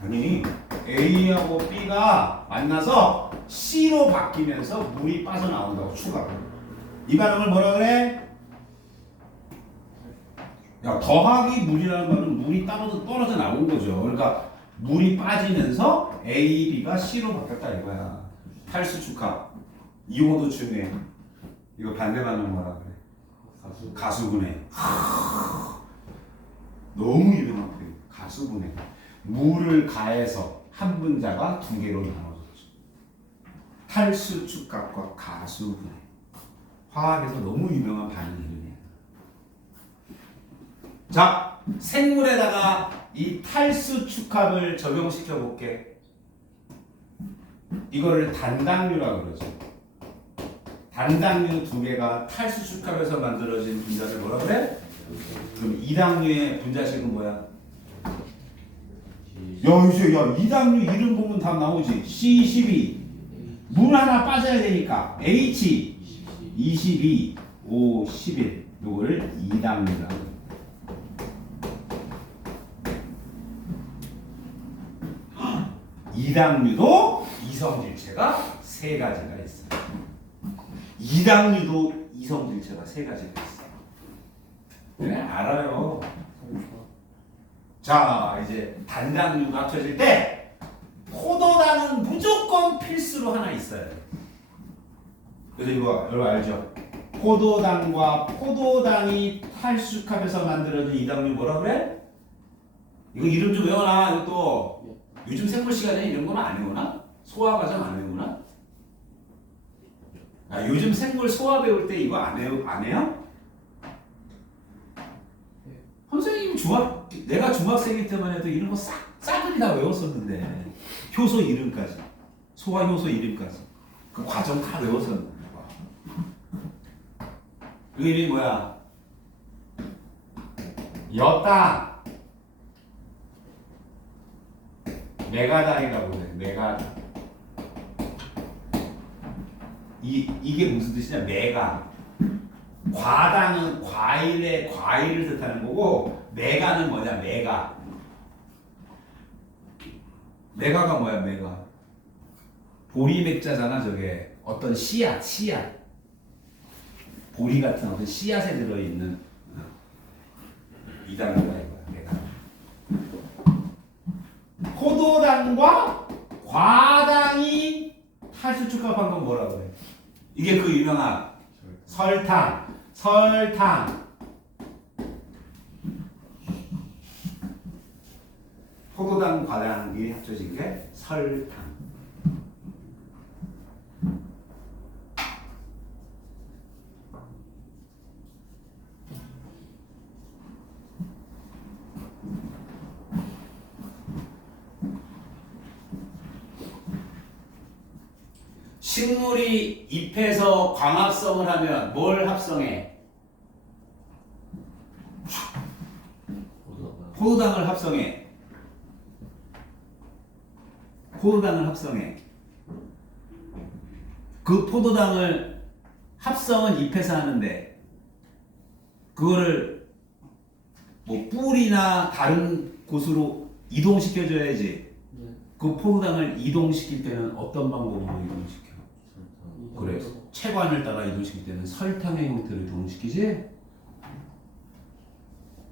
아니, A하고 B가 만나서 C로 바뀌면서 물이 빠져나온다고 추가로. 이 반응을 뭐라 그래? 야, 더하기 물이라는 말은 물이 떨어져 나온 거죠. 그러니까 물이 빠지면서 A, B가 C로 바뀌었다 이거야. 탈수 축합. 이용어도 중요해. 이거 반대 반응 뭐라 그래? 가수분해. 너무 유명한 표현. 가수분해. 물을 가해서 한 분자가 두 개로 나눠졌죠. 탈수 축합과 가수분해. 화학에서 너무 유명한 반응이에요. 자, 생물에다가 이 탈수 축합을 적용시켜 볼게. 이거를 단당류라고 그러죠. 단당류 두 개가 탈수 축합에서 만들어진 분자를 뭐라 그래? 그럼 이당류의 분자식은 뭐야? 야, 이제 야, 이당류 이름 보면 다 나오지. C12. 물 하나 빠져야 되니까 H 22, O 11. 요거를 이당류라고 그래. 이당류도 이성질체가 세 가지가 있어. 이당류도 이성질체가 세 가지가 있어. 네, 알아요. 자, 이제 단당류가 합쳐질 때 포도당은 무조건 필수로 하나 있어야 돼. 그래서 이거 여러분 알죠? 포도당과 포도당이 탈수합해서 만들어진 이당류 뭐라 그래? 이거 이름 좀 외워놔. 이것도 요즘 생물 시간에 이런 건 안 외우나? 소화 과정 안 외우나? 아, 요즘 생물 소화 배울 때 이거 안 해요? 선생님 내가 중학생일 때만 해도 이런 거 싸그리 다 외웠었는데 효소 이름까지, 소화 효소 이름까지 그 과정 다 외웠었는데. 그 이름이 뭐야? 엿당. 메가당이라고 해. 메가당. 이게 무슨 뜻이냐? 메가. 과당은 과일을 뜻하는 거고, 메가는 뭐냐? 메가. 메가가 뭐야? 메가. 보리맥자잖아. 저게 어떤 씨앗. 보리 같은 어떤 씨앗에 들어있는 이당류가 이거야. 메가. 포도당과 과당이 탈수 축합한 건 뭐라 그래? 이게 그 유명한 설탕. 포도당 과당이 합쳐진 게 설탕. 식물이 잎에서 광합성을 하면 뭘 합성해? 포도당을 합성해. 그 포도당을 합성은 잎에서 하는데 그거를 뭐 뿔이나 다른 곳으로 이동시켜줘야지. 그 포도당을 이동시킬 때는 어떤 방법으로 이동시켜? 그래. 체관을 따라 이동시킬 때는 설탕의 형태를 이동시키지?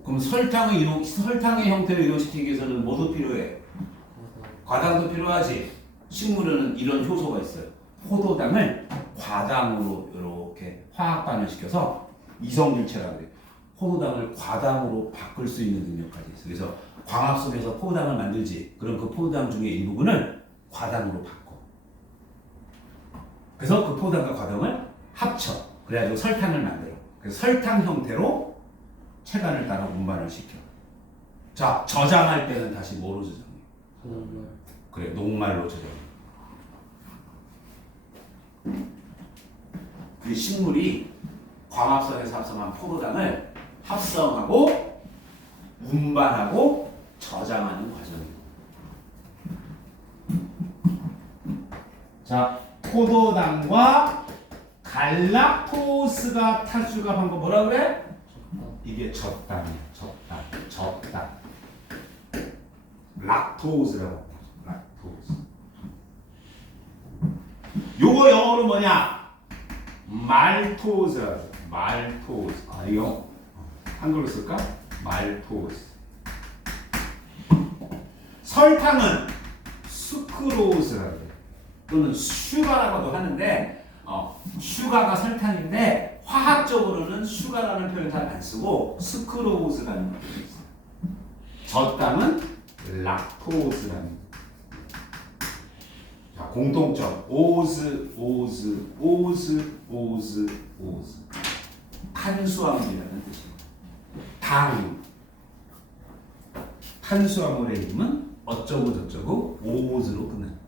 그럼 설탕의 형태를 이동시키기 위해서는 뭐도 필요해? 과당도 필요하지. 식물에는 이런 효소가 있어요. 포도당을 과당으로 이렇게 화학 반응시켜서 이성질체라고 그래요. 포도당을 과당으로 바꿀 수 있는 능력까지 있어요. 그래서 광합 속에서 포도당을 만들지. 그럼 그 포도당 중에 일부분을 과당으로 바꿔. 그래서 그 포도당과 과당을 합쳐. 그래가지고 설탕을 만들어. 그래서 설탕 형태로 체관을 따라 운반을 시켜. 자, 저장할 때는 다시 뭐로 저장해? 그래, 녹말로 저장해. 그 식물이 광합성에서 합성한 포도당을 합성하고 운반하고 저장하는 과정이에요. 자, 포도당과 갈락토스가 탈수가 방법 뭐라 그래? 이게 젖당이야. 젖당. 락토스라고 합니다. 락토스. 요거 영어로 뭐냐? 말토스. 아, 이거 한글로 쓸까? 말토스. 설탕은 수크로스라고 해요. 또는 슈가라고도 하는데 슈가가 설탕인데 화학적으로는 슈가라는 표현 잘 안 쓰고 스크로스라는 표현이 있어요. 젖당은 락토스라는. 자, 공통점 오즈. 탄수화물이라는 뜻이에요. 당. 탄수화물의 이름은 어쩌고 저쩌고 오즈로 끝나는 거.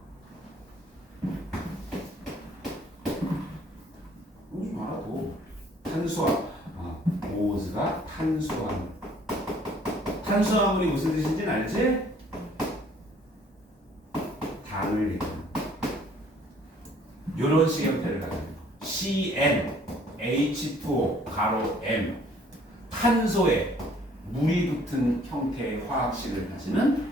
좀 알아도 오즈가 탄수화물. 탄수화물이 무슨 뜻인지는 알지? 당을 얘기하는 이런 식의 형태를 가지고 CnH2O 가로 M 탄소에 물이 붙은 형태의 화학식을 가지는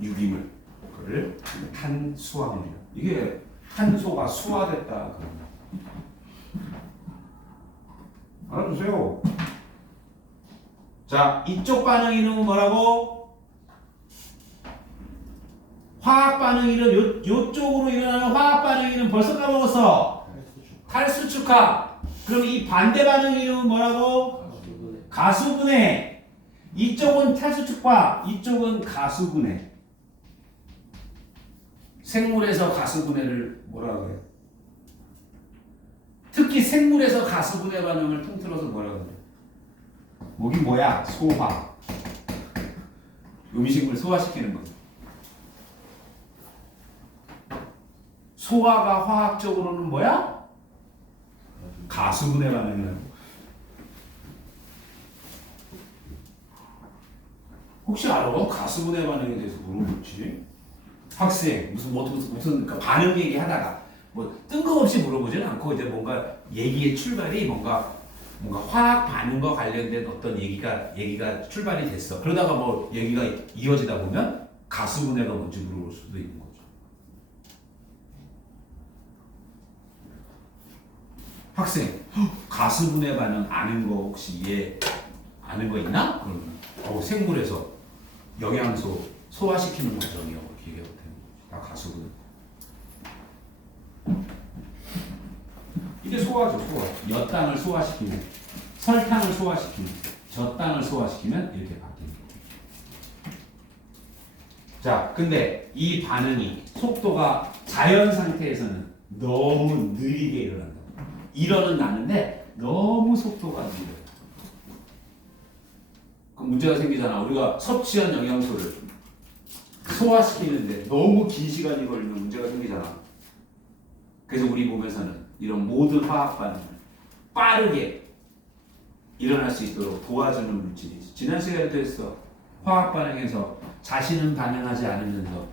유기물. 그걸 탄수화물이야. 이게 탄소가 수화됐다 그런 거. 알아두세요. 자, 이쪽 반응 이름은 뭐라고? 화학 반응 이름, 요쪽으로 일어나는 화학 반응 이름 벌써 까먹었어. 탈수축화. 그럼 이 반대 반응 이름은 뭐라고? 가수분해. 이쪽은 탈수축화, 이쪽은 가수분해. 생물에서 가수분해를 뭐라고 해요? 특히 생물에서 가수분해 반응을 통틀어서 뭐라고 해요? 뭐긴 뭐야? 소화. 음식물 소화시키는 거. 소화가 화학적으로는 뭐야? 가수분해 반응이라고. 혹시 알아? 가수분해 반응에 대해서 물어보지? 학생 무슨 그 반응 얘기하다가 뭐 뜬금없이 물어보지는 않고 이제 뭔가 얘기의 출발이 뭔가 화학 반응과 관련된 어떤 얘기가 출발이 됐어. 그러다가 뭐 얘기가 이어지다 보면 가수분해가 뭔지 물어볼 수도 있는 거죠. 학생 가수분해 반응 아는 거 혹시 아는 거 있나? 그러면 생물에서 영양소 소화시키는 과정이라고 이렇게 얘기해도 되는 거지. 다 가수분해. 이게 소화죠, 소화. 엿당을 소화시키면, 설탕을 소화시키면, 젖당을 소화시키면 이렇게 바뀌는 거예요. 자, 근데 이 반응이 속도가 자연 상태에서는 너무 느리게 일어난다. 일어는 나는데 너무 속도가 느려요. 그럼 문제가 생기잖아. 우리가 섭취한 영양소를 소화시키는데 너무 긴 시간이 걸리면 문제가 생기잖아. 그래서 우리 몸에서는 이런 모든 화학 반응을 빠르게 일어날 수 있도록 도와주는 물질이 있어. 지난 시간에도 했어. 화학 반응에서 자신은 반응하지 않으면서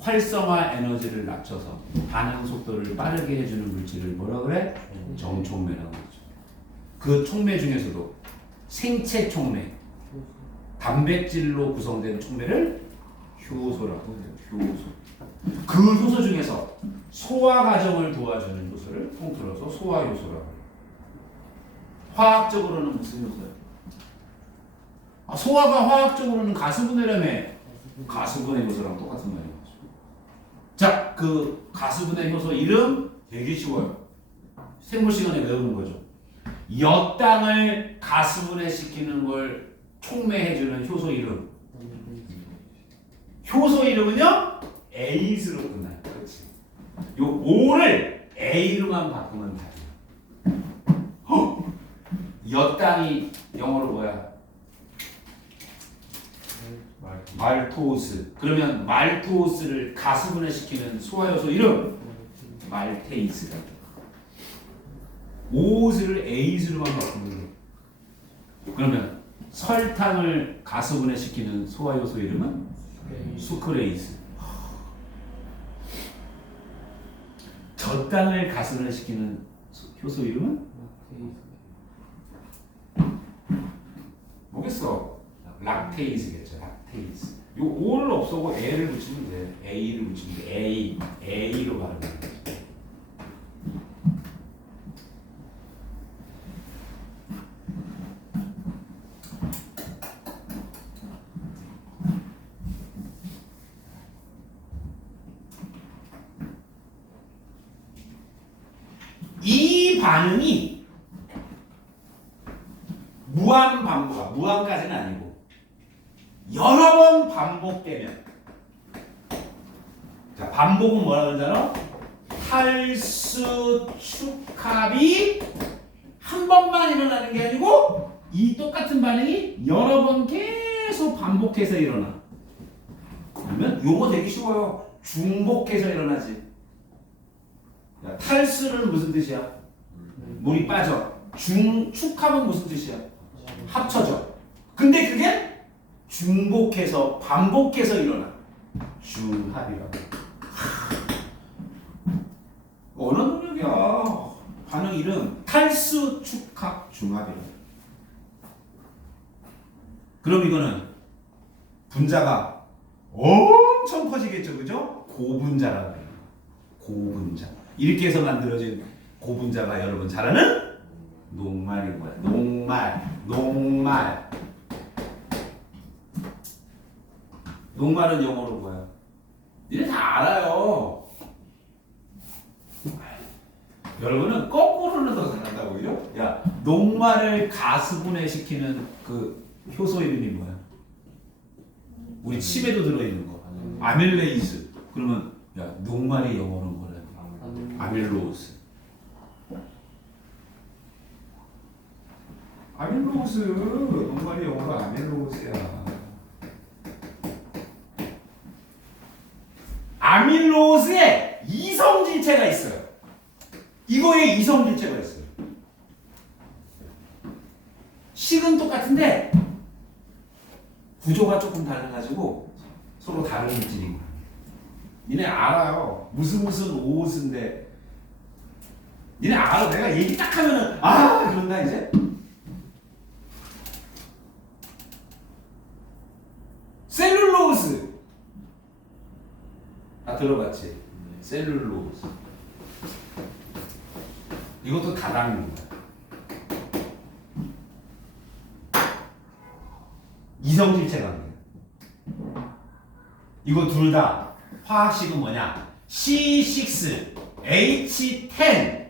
활성화 에너지를 낮춰서 반응 속도를 빠르게 해주는 물질을 뭐라 그래? 정촉매라고 하죠. 그 촉매 중에서도 생체 촉매, 단백질로 구성된 촉매를 효소라고 해요. 효소. 그 효소 중에서 소화 과정을 도와주는 효소를 통틀어서 소화 효소라고 해요. 화학적으로는 무슨 효소예요? 소화가 화학적으로는 가수분해라며. 가수분해 효소랑 똑같은 말이에요. 자, 그 가수분해 효소 이름 되게 쉬워요. 생물 시간에 외우는 거죠. 엿당을 가수분해시키는 걸 촉매해주는 효소 이름. 효소 이름은요 A스로 끝나요. 그렇지. 요 O를 A로만 바꾸면 답이에요. 엿당이 영어로 뭐야? 말토스. 그러면 말토스를 가수분해시키는 소화효소 이름 말테이스다. 오스를 에이스로만 바꾸는 거예요. 그러면 설탕을 가수분해시키는 소화효소 이름은 수크레이스. 젖당을 가수분해시키는 효소 이름은 뭐겠어? 락테이스겠죠. 락테이스. 요 O를 없애고 A를 붙이면 돼. A를 붙이면 돼. A로 가는 거야. 이 반응이 무한 반복, 무한까지는 아니고 여러 번 반복되면, 자, 반복은 뭐라 그러잖아? 탈수 축합이 한 번만 일어나는 게 아니고 이 똑같은 반응이 여러 번 계속 반복해서 일어나. 그러면 요거 되게 쉬워요. 중복해서 일어나지. 야, 탈수는 무슨 뜻이야? 물이 빠져. 축합은 무슨 뜻이야? 합쳐져. 근데 그게 중복해서 반복해서 일어나. 중합이라고. 언어 능력이야. 반응 이름 탈수 축합 중합이라고. 그럼 이거는 분자가 엄청 커지겠죠, 그죠? 고분자라고 해요. 고분자. 이렇게 해서 만들어진 고분자가 여러분 잘 아는 녹말인 거야. 녹말. 녹말은 영어로 뭐야? 니네 다 알아요. 여러분은 거꾸로는 더 잘한다고, 그죠? 야, 녹말을 가수분해시키는 그 효소 이름이 뭐야? 우리 침에도 들어있는 거. 아밀레이스. 그러면 야, 녹말의 영어는 뭐래? 아밀로스. 아밀로스. 녹말의 영어로 아밀로스야. 아밀로스에 이성질체가 있어요. 이거에 이성질체가 있어요. 식은 똑같은데 구조가 조금 달라가지고 서로 다른 물질인 거야. 니네 알아요. 무슨 오스인데 니네 알아. 내가 얘기 딱 하면은 그런다 이제. 셀룰로스. 들어봤지? 셀룰로스. 이것도 다당인 거야. 이성질체가 돼. 이거 둘 다 화학식은 뭐냐? C6H10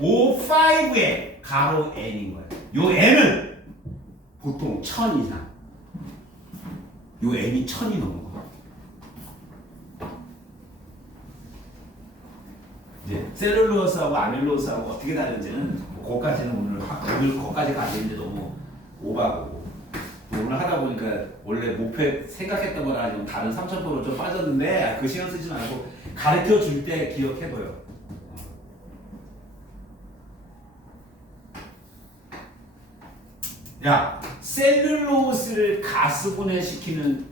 O5의 가로 N인 거야. 요 N은 보통 1000 이상. 요 N이 1000이 넘는 거야. 이제 셀룰로스하고 아밀로스하고 어떻게 다른지는 그것까지는 오늘 거기까지 가는데 너무 오바고. 오늘 하다 보니까 원래 목표 생각했던 거랑 좀 다른 3000%로 좀 빠졌는데 그 시간 쓰지 말고 가르쳐 줄 때 기억해둬요. 야, 셀룰로스를 가스분해시키는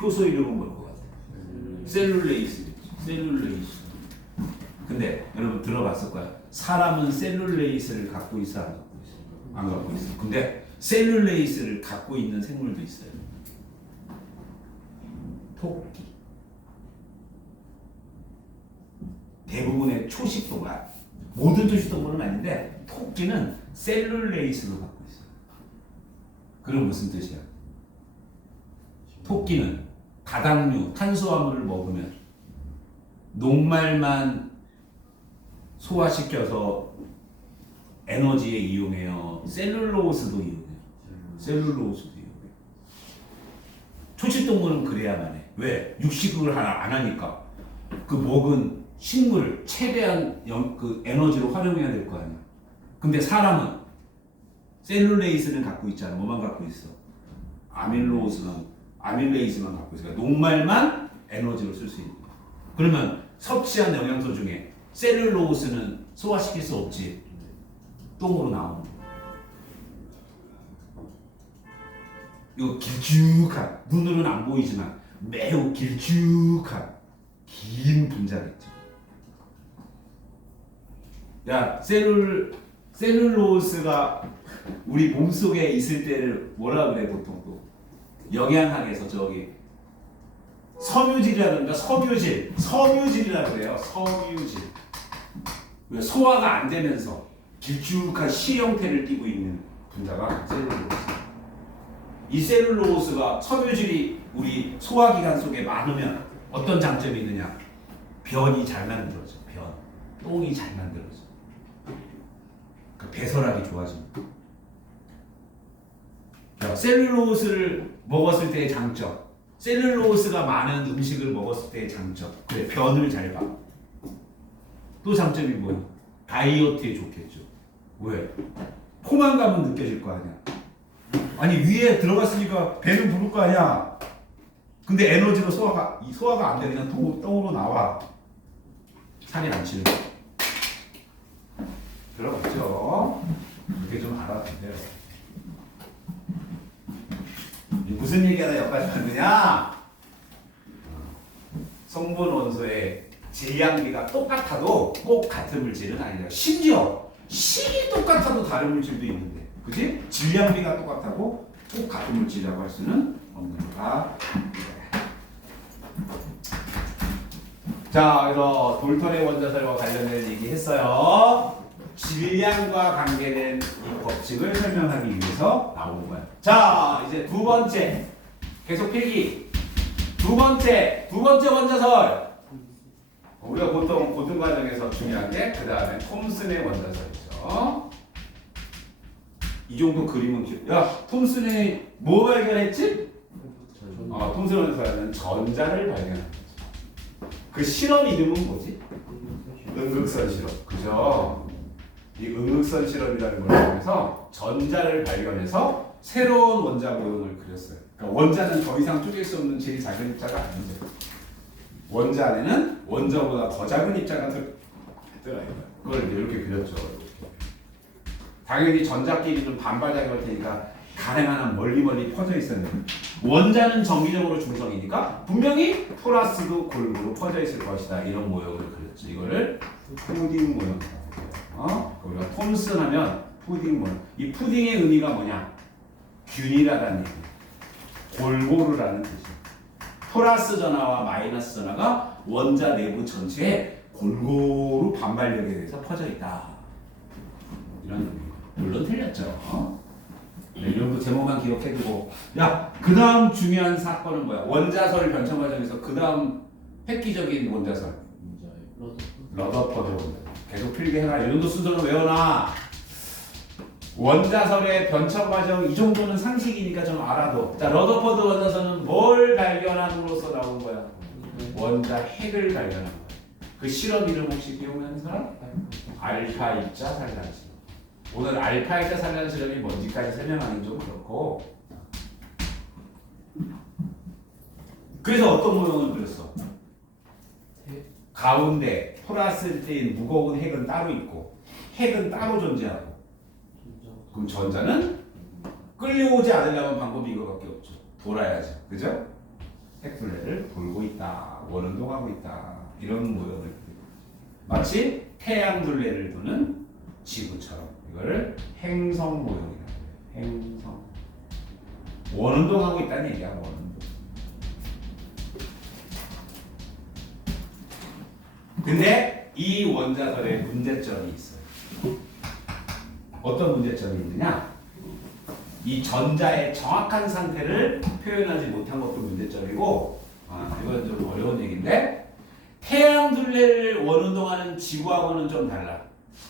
효소 이름은 뭘 것 같아? 셀룰레이스. 근데 여러분 들어봤을 거야. 사람은 셀룰레이스를 갖고 있어, 안 갖고 있어? 안 갖고 있어. 근데 셀룰레이스를 갖고 있는 생물도 있어요. 토끼. 대부분의 초식동물, 모든 초식동물은 아닌데 토끼는 셀룰레이스로 갖고 있어요. 그럼 무슨 뜻이야? 토끼는 다당류, 탄수화물을 먹으면 녹말만 소화시켜서 에너지에 이용해요. 셀룰로스도 이용해요. 셀룰로스도 이용해요. 초식동물은 그래야만 해. 왜? 육식을 안 하니까 그 먹은 식물 최대한 그 에너지로 활용해야 될 거 아니야. 근데 사람은 셀룰레이스는 갖고 있잖아. 뭐만 갖고 있어? 아밀레이스만 갖고 있어. 그러니까 녹말만 에너지로 쓸 수 있는 거야. 그러면 섭취한 영양소 중에 셀룰로스는 소화시킬 수 없지. 똥으로 나오는 거야. 이거 길쭉한, 눈으로는 안 보이지만 매우 길쭉한 긴 분자겠죠. 야, 셀룰로스가 우리 몸속에 있을 때를 뭐라 그래 보통 또 영양학에서 저기 섬유질이라든가 섬유질이라 그래요. 섬유질. 왜 소화가 안 되면서 길쭉한 실 형태를 띠고 있는 분자가 셀룰로스. 이 셀룰로스가 섬유질이 우리 소화기관 속에 많으면 어떤 장점이 있느냐? 변이 잘 만들어져. 똥이 잘 만들어져. 그 배설하기 좋아집니다. 셀룰로스를 먹었을 때의 장점. 셀룰로스가 많은 음식을 먹었을 때의 장점. 그래, 변을 잘 봐. 또 장점이 뭐야? 다이어트에 좋겠죠. 왜? 포만감은 느껴질 거 아니야. 아니 위에 들어갔으니까 배는 부를 거 아니야. 근데 에너지로 소화가 안 돼. 그냥 똥으로 나와. 살이 안 찌는 거. 들어갔죠? 이렇게 좀 알아두세요. 무슨 얘기하다 여기까지 왔느냐? 성분 원소의 질량비가 똑같아도 꼭 같은 물질은 아니다. 심지어 식이 똑같아도 다른 물질도 있는데, 그지? 질량비가 똑같아도 꼭 같은 물질이라고 할 수는 없는 거다. 자, 그래서 돌턴의 원자설과 관련된 얘기 했어요. 질량과 관계된 이 법칙을 설명하기 위해서 나온 거야. 자, 이제 두 번째 계속 필기. 두 번째 원자설. 우리가 보통 고등 과정에서 중요한 게 그 다음에 톰슨의 원자설이죠. 이 정도 그림은 야, 톰슨이 뭐 발견했지? 톰슨 원자설은 전자를 발견한 거죠. 그 실험 이름은 뭐지? 응극선 실험. 그죠? 이 응극선 실험이라는 걸 통해서 전자를 발견해서 새로운 원자 모형을 그렸어요. 그러니까 원자는 더 이상 쪼갤 수 없는 제일 작은 입자가 아닌데 원자 안에는 원자보다 더 작은 입자가 들어있어요. 그걸 이렇게 그렸죠. 당연히 전자끼리는 반발작용할 테니까 가능한 한 멀리 퍼져 있었는데 원자는 정기적으로 중성이니까 분명히 토라스도 골고루 퍼져 있을 것이다. 이런 모형을 그렸죠. 이거를 푸딩 모형. 우리가 톰슨 하면 푸딩 모형. 이 푸딩의 의미가 뭐냐? 균일하다는 얘기. 골고루라는 뜻이에요. 플러스 전하와 마이너스 전하가 원자 내부 전체에 골고루 반발력에 대해서 퍼져 있다. 이런 의미예요. 물론 틀렸죠. 네, 이런 거 제목만 기억해두고. 야, 그 다음 중요한 사건은 뭐야? 원자설 변천 과정에서 그 다음 획기적인 원자설. 러더퍼드 원자설. 계속 필기 해라. 이 정도 순서는 외워놔. 원자설의 변천 과정 이 정도는 상식이니까 좀 알아도. 자, 러더퍼드 원자설은 뭘 발견함으로써 나온 거야? 원자 핵을 발견한 거야. 그 실험 이름 혹시 기억나는 사람? 알파 입자 산란 실험. 오늘 알파 입자 산란 실험이 뭔지까지 설명하는 좀 그렇고. 그래서 어떤 모형을 그렸어? 가운데 플러스일 때인 무거운 핵은 따로 있고 핵은 따로 존재하고. 그럼 전자는 끌려오지 않으려면 방법이 이거밖에 없죠. 돌아야지. 그죠? 핵둘레를 돌고 있다. 원운동하고 있다. 이런 모형을 마치 태양 둘레를 도는 지구처럼 이거를 행성 모형이라고 해요. 행성. 원운동하고 있다는 얘기야. 원운동. 근데 이 원자설에 문제점이 있어요. 어떤 문제점이 있느냐? 이 전자의 정확한 상태를 표현하지 못한 것도 문제점이고, 이건 좀 어려운 얘기인데, 태양 둘레를 원운동하는 지구하고는 좀 달라.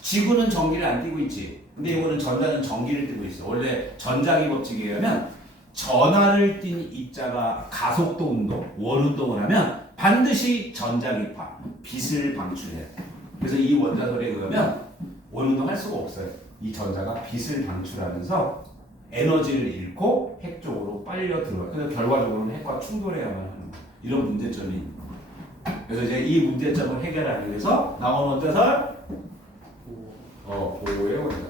지구는 전기를 안 띠고 있지. 근데 이거는 전자는 전기를 띠고 있어. 원래 전자기 법칙에 의하면 전하를 띤 입자가 가속도 운동, 원운동을 하면 반드시 전자기파, 빛을 방출해야 돼. 그래서 이 원자설에 의하면 원운동 할 수가 없어요. 이 전자가 빛을 방출하면서 에너지를 잃고 핵 쪽으로 빨려 들어가요. 그래서 결과적으로는 핵과 충돌해야만 하는 거예요. 이런 문제점이 있는 거예요. 그래서 이제 이 문제점을 해결하기 위해서 나온 원자설, 보호의 원자설.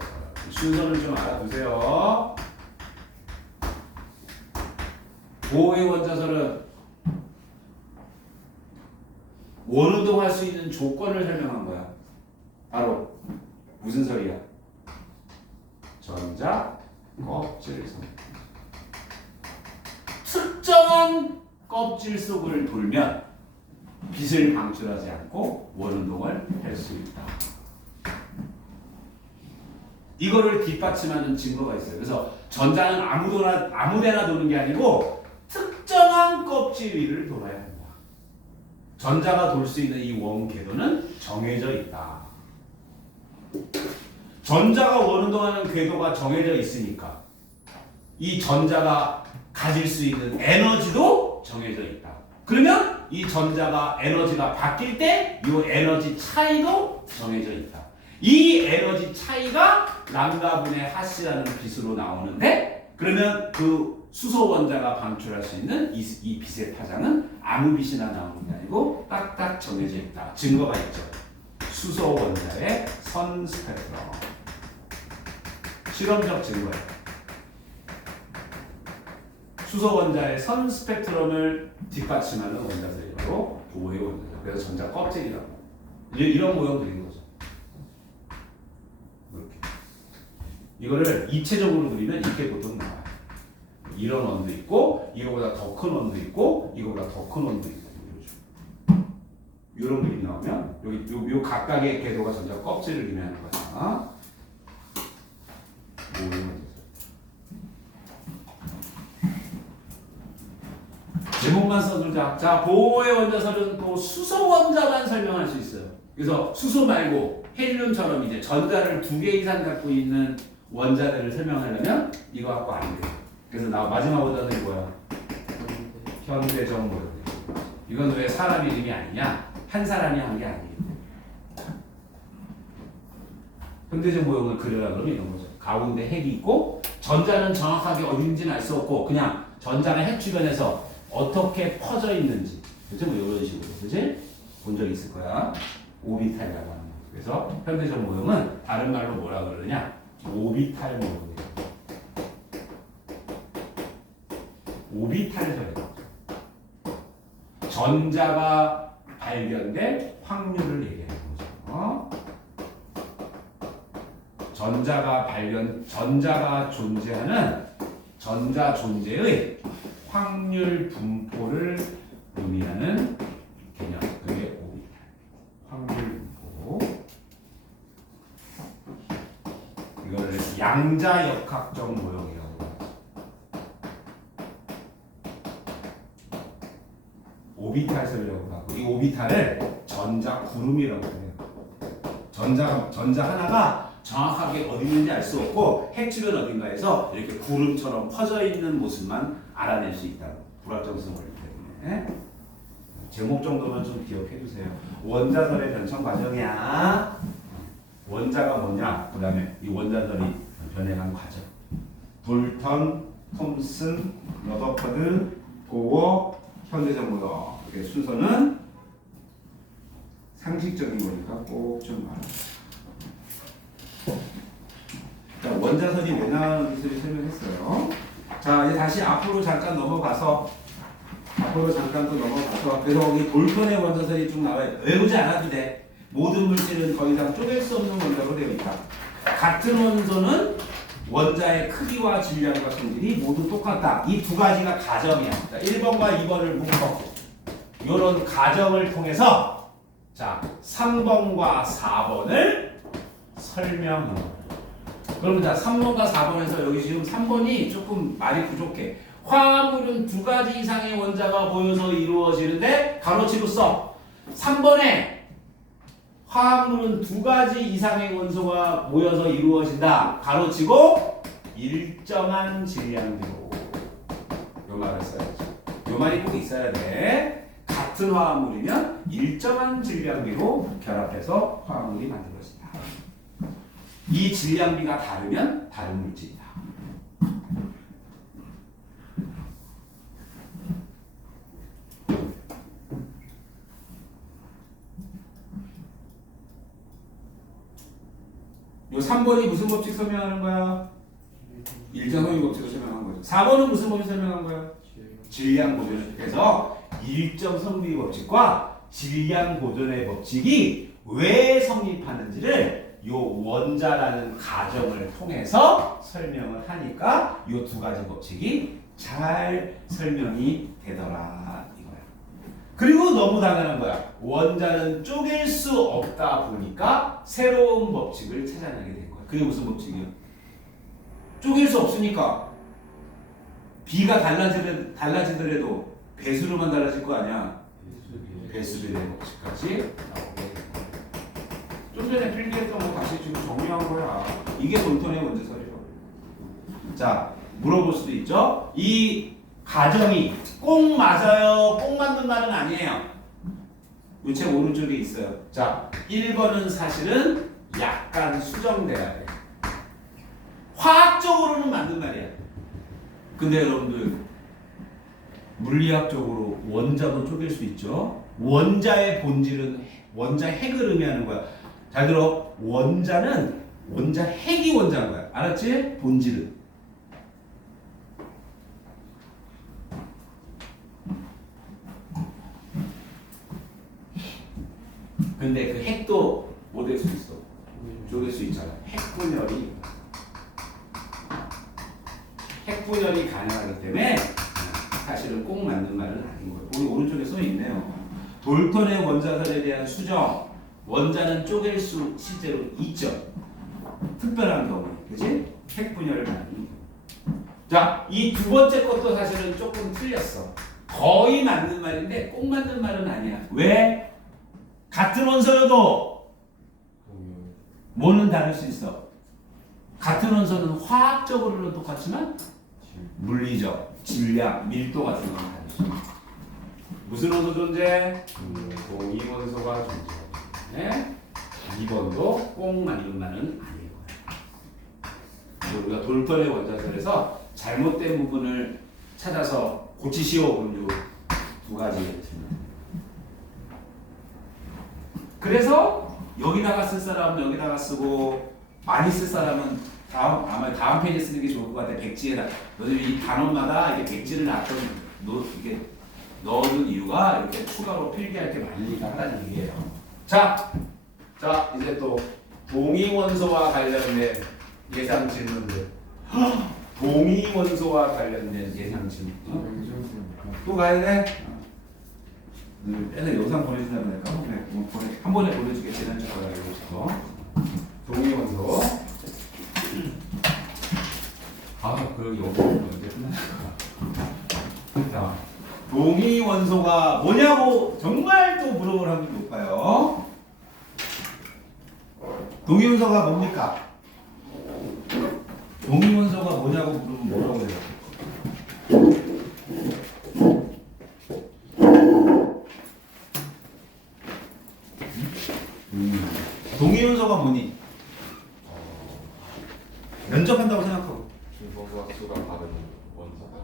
순서를 좀 알아두세요. 보호의 원자설은 원운동할 수 있는 조건을 설명한 거야. 바로 무슨 설이야? 전자 껍질성. 특정한 껍질 속을 돌면 빛을 방출하지 않고 원운동을 할 수 있다. 이거를 뒷받침하는 증거가 있어요. 그래서 전자는 아무데나 도는 게 아니고 특정한 껍질 위를 돌아야 된다. 전자가 돌 수 있는 이 원궤도는 정해져 있다. 전자가 원운동하는 궤도가 정해져 있으니까 이 전자가 가질 수 있는 에너지도 정해져 있다. 그러면 이 전자가 에너지가 바뀔 때 이 에너지 차이도 정해져 있다. 이 에너지 차이가 람다분의 하씨라는 빛으로 나오는데, 그러면 그 수소 원자가 방출할 수 있는 이 빛의 파장은 아무 빛이나 나오는 게 아니고 딱딱 정해져 있다. 증거가 있죠. 수소 원자의 선 스펙트럼. 실험적 증거예요. 수소 원자의 선 스펙트럼을 뒷받침하는 원자설이 바로 보호의 원자설. 그래서 전자 껍질이라고. 이런 모형 그린 거죠. 이렇게. 이거를 입체적으로 그리면 이렇게 보통 나와요. 이런 원도 있고, 이거보다 더 큰 원도 있고, 이거보다 더 큰 원도 있고, 이런 그림 나오면 여기 요 각각의 궤도가 전자 껍질을 의미하는 거잖아. 제목만 써두자. 자, 보호의 원자설은 또 수소 원자만 설명할 수 있어요. 그래서 수소 말고 헬륨처럼 이제 전자를 2개 이상 갖고 있는 원자들을 설명하려면 이거 갖고 안 돼. 그래서 마지막 원자들이 뭐야? 현대적 모형. 이건 왜 사람 이름이 아니냐? 한 사람이 한 게 아니에요. 현대적 모형을 그려라 그러면 이런 거죠. 가운데 핵이 있고 전자는 정확하게 어딘지는 알 수 없고 그냥 전자가 핵 주변에서 어떻게 퍼져 있는지, 그죠? 뭐 이런 식으로, 그지? 본 적 있을 거야. 오비탈이라고 하는 거. 그래서 현대적 모형은 다른 말로 뭐라 그러느냐? 오비탈 모형이에요. 오비탈설이에요. 전자가 발견될 확률을 얘기하는 거죠. 전자가 존재하는 전자 존재의 확률 분포를 의미하는 개념. 그게 오비탈. 확률 분포. 이거를 양자역학적 모형이라고 하죠. 오비탈설이라고 하고, 이 오비탈을 전자 구름이라고 해요. 전자 하나가 정확하게 어디 있는지 알 수 없고 핵 주변 어딘가에서 이렇게 구름처럼 퍼져 있는 모습만 알아낼 수 있다. 불확정성 원리 때문에. 제목 정도만 좀 기억해 주세요. 원자설의 변천 과정이야. 원자가 뭐냐? 그 다음에 이 원자설이 변해간 과정. 볼턴, 톰슨, 러더퍼드, 보어, 현대적 모형. 이렇게 순서는 상식적인 거니까 꼭 좀 알아주세요. 자, 원자설이 왜 나오는지 설명했어요. 자, 이제 다시 앞으로 잠깐 넘어가서 그래서 여기 볼턴의 원자설이 쭉 나와요. 외우지 않아도 돼. 모든 물질은 더 이상 쪼갤 수 없는 원자로 되어 있다. 같은 원소는 원자의 크기와 질량과 성질이 모두 똑같다. 이 두 가지가 가정이야. 자, 1번과 2번을 묶어. 이런 가정을 통해서 자, 3번과 4번을 설명하는 거예요. 그럼 자, 3번과 4번에서 여기 지금 3번이 조금 말이 부족해. 화합물은 두 가지 이상의 원자가 모여서 이루어지는데 가로치고 써. 3번에 화합물은 두 가지 이상의 원소가 모여서 이루어진다. 가로치고 일정한 질량비로. 요 말을 써야지. 요 말이 꼭 있어야 돼. 같은 화합물이면 일정한 질량비로 결합해서 화합물이 만들어진다. 이 질량비가 다르면 다른 물질이다. 요 3번이 무슨 법칙 설명하는 거야? 일정성의 법칙을 설명한 거죠. 4번은 무슨 법칙 설명한 거야? 질량 보존. 그래서 일정 성비 법칙과 질량 보존의 법칙이 왜 성립하는지를 요 원자라는 가정을 통해서 설명을 하니까 요 두 가지 법칙이 잘 설명이 되더라 이거야. 그리고 너무 당연한 거야. 원자는 쪼갤 수 없다 보니까 새로운 법칙을 찾아내게 된 거야. 그게 무슨 법칙이야? 쪼갤 수 없으니까 B가 달라지더라도 배수로만 달라질 거 아니야. 배수비례 법칙까지 나오게. 좀 전에 필기했던 거 다시 지금 정리한 거야. 이게 돌턴의 원자설이라고. 자, 물어볼 수도 있죠. 이 가정이 꼭 맞아요. 꼭 맞는 말은 아니에요. 이 책 오른쪽에 있어요. 자, 1번은 사실은 약간 수정돼야 돼. 화학적으로는 맞는 말이야. 근데 여러분들 물리학적으로 원자도 쪼갤 수 있죠. 원자의 본질은 원자 핵을 의미하는 거야. 잘 들어. 원자는 원자 핵이 원자인 거야. 알았지? 본질은. 근데 그 핵도 뭐 될 수 있어? 쪼갤 수 있잖아. 핵분열이 가능하기 때문에 사실은 꼭 맞는 말은 아닌 거예요. 우리 오른쪽에 써 있네요. 돌턴의 원자설에 대한 수정. 원자는 쪼갤 수 실제로 있죠. 특별한 경우, 그렇지? 핵분열을 가능한 경우. 자, 이 두 번째 것도 사실은 조금 틀렸어. 거의 맞는 말인데 꼭 맞는 말은 아니야. 왜? 같은 원소여도 뭐는 다를 수 있어. 같은 원소는 화학적으로는 똑같지만 물리적, 질량, 밀도 같은 건 다를 수 있어. 무슨 원소 존재? 동위 원소가 존재. 네? 2번도 꼭 맞는 말은 아닐 거야. 우리가 돌턴의 원자설에서 잘못된 부분을 찾아서 고치시오. 그럼 두 가지. 그래서 여기다가 쓸 사람은 여기다가 쓰고 많이 쓸 사람은 아마 다음 페이지에 쓰는 게 좋을 것 같아. 백지에다. 너희들 이 단원마다 이게 백지를 이렇게 넣어둔 이유가 이렇게 추가로 필기할 게 많으니까 하라는 얘기예요. 자, 이제 또 동위원소와 관련된 예상 질문들. 동위원소와 관련된 예상 질문. 또 가야 돼? 옛날에 영상 보내준다면 내가 한 번에 보내주겠지. 지난 주에 가지고 싶어. 동위원소. 그러기 언제 끝날까? 자, 동위원소가 뭐냐고 정말 또 물어볼 확률이 높아요. 동위원소가 뭡니까? 동위원소가 뭐냐고 물으면 뭐라고 해요? 동위원소가 뭐니? 면접한다고 생각하고. 주소가 다른 원소다.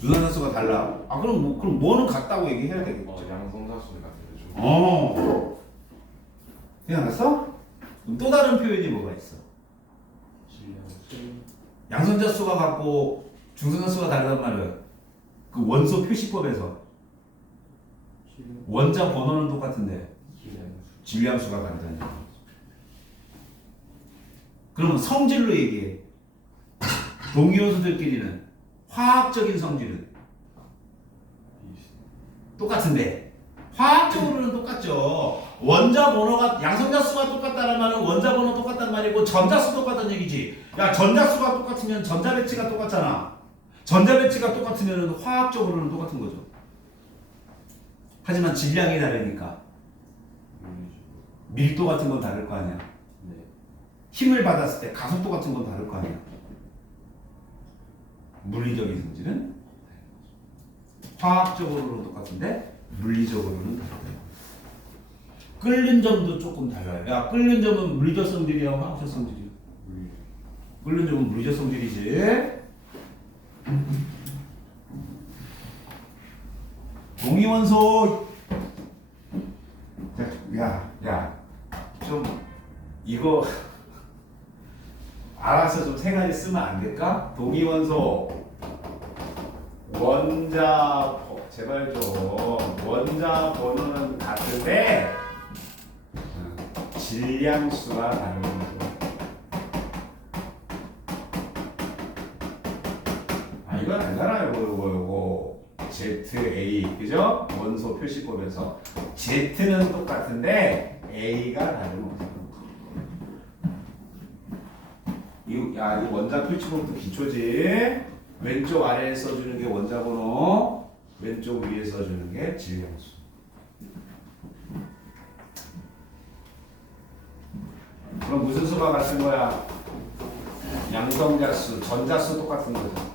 주산사수가 달라. 그럼 뭐는 같다고 얘기해야 되겠지. 양성사수 같은데 좀. 생각났어? 또 다른 표현이 뭐가 있어? 양선자수가 같고 중선자수가 다르단 말은 그 원소 표시법에서 원자 번호는 똑같은데 질량수가 다르다는 얘기. 그러면 성질로 얘기해. 동위원소들끼리는 화학적인 성질은 똑같은데 화학적으로는 똑같죠. 원자 번호가 양성자 수가 똑같다는 말은 원자 번호 똑같다는 말이고 전자 수 똑같다는 얘기지. 야 전자 수가 똑같으면 전자 배치가 똑같잖아. 전자 배치가 똑같으면 화학적으로는 똑같은 거죠. 하지만 질량이 다르니까 밀도 같은 건 다를 거 아니야. 네. 힘을 받았을 때 가속도 같은 건 다를 거 아니야. 물리적인 성질은 화학적으로는 똑같은데 물리적으로는 다르대요. 끓는 점도 조금 달라요. 야, 끓는 점은 물리적 성질이야, 화학적 성질이야? 끓는 점은 물리적 성질이지. 동위원소. 야, 좀 이거 알아서 좀 세 가지 쓰면 안 될까? 동위원소, 원자, 제발 좀 원자 번호는 같은데 질량수가 다른 거죠. 아 이건 알잖아요. 요거 ZA 그죠? 원소 표시법에서 Z는 똑같은데 A가 다른 거죠. 이 원자 표시법도 기초지. 왼쪽 아래에 써주는 게 원자 번호, 왼쪽 위에 써주는 게 질량수. 그럼 무슨 수가 같은 거야? 양성자수, 전자수 똑같은 거죠.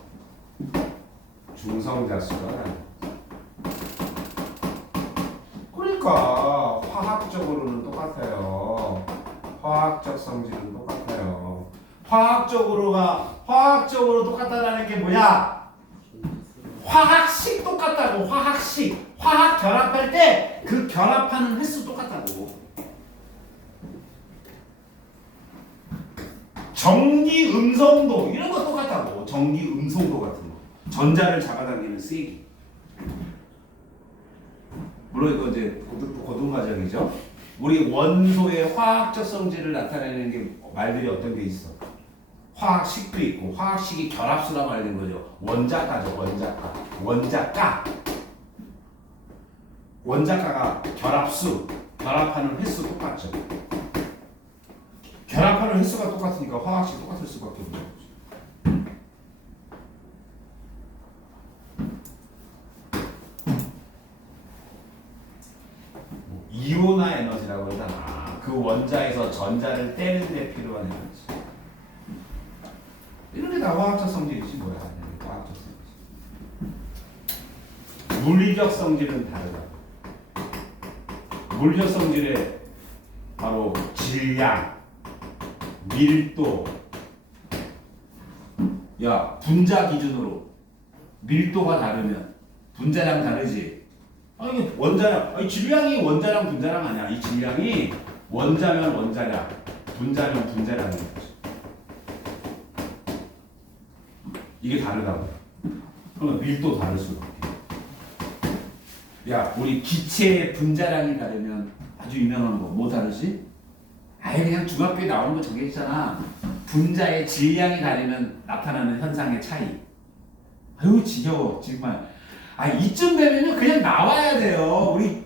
중성자수가 다른 거죠. 그러니까 화학적으로는 똑같아요. 화학적 성질은 똑같아요. 화학적으로 똑같다라는 게 뭐야? 화학식 똑같다고. 화학식. 화학 결합할 때 그 결합하는 횟수 똑같다고. 전기 음성도 이런 거 똑같다고. 전기 음성도 같은 거. 전자를 잡아당기는 세기. 물론 이거 이제 고등 과정이죠. 우리 원소의 화학적 성질을 나타내는 게 말들이 어떤 게 있어? 화학식도 있고 화학식이 결합수라 말하는 거죠. 원자가죠. 원자가가 결합수, 결합하는 횟수 똑같죠. 결합하는 횟수가 똑같으니까 화학식 똑같을 수밖에 없는 거죠. 이온화 에너지라고 하잖아. 그 원자에서 전자를 떼는 데 필요한 에너지. 이런 게 다 화학적 성질이지 뭐야. 화학적 성질. 물리적 성질은 다르다. 물리적 성질에 바로 질량, 밀도. 야, 분자 기준으로 밀도가 다르면 분자량 다르지. 이게 원자량, 질량이 원자량 분자량 아니야. 이 질량이 원자면 원자량, 분자면 분자량인 거지. 이게 다르다고. 그러면 밀도 다를 수밖에. 야, 우리 기체의 분자량이 다르면 아주 유명한 거 뭐 다르지? 아예 그냥 중학교에 나오는 거 저게 있잖아. 분자의 질량이 다르면 나타나는 현상의 차이. 아유 지겨워 정말. 이쯤 되면은 그냥 나와야 돼요. 우리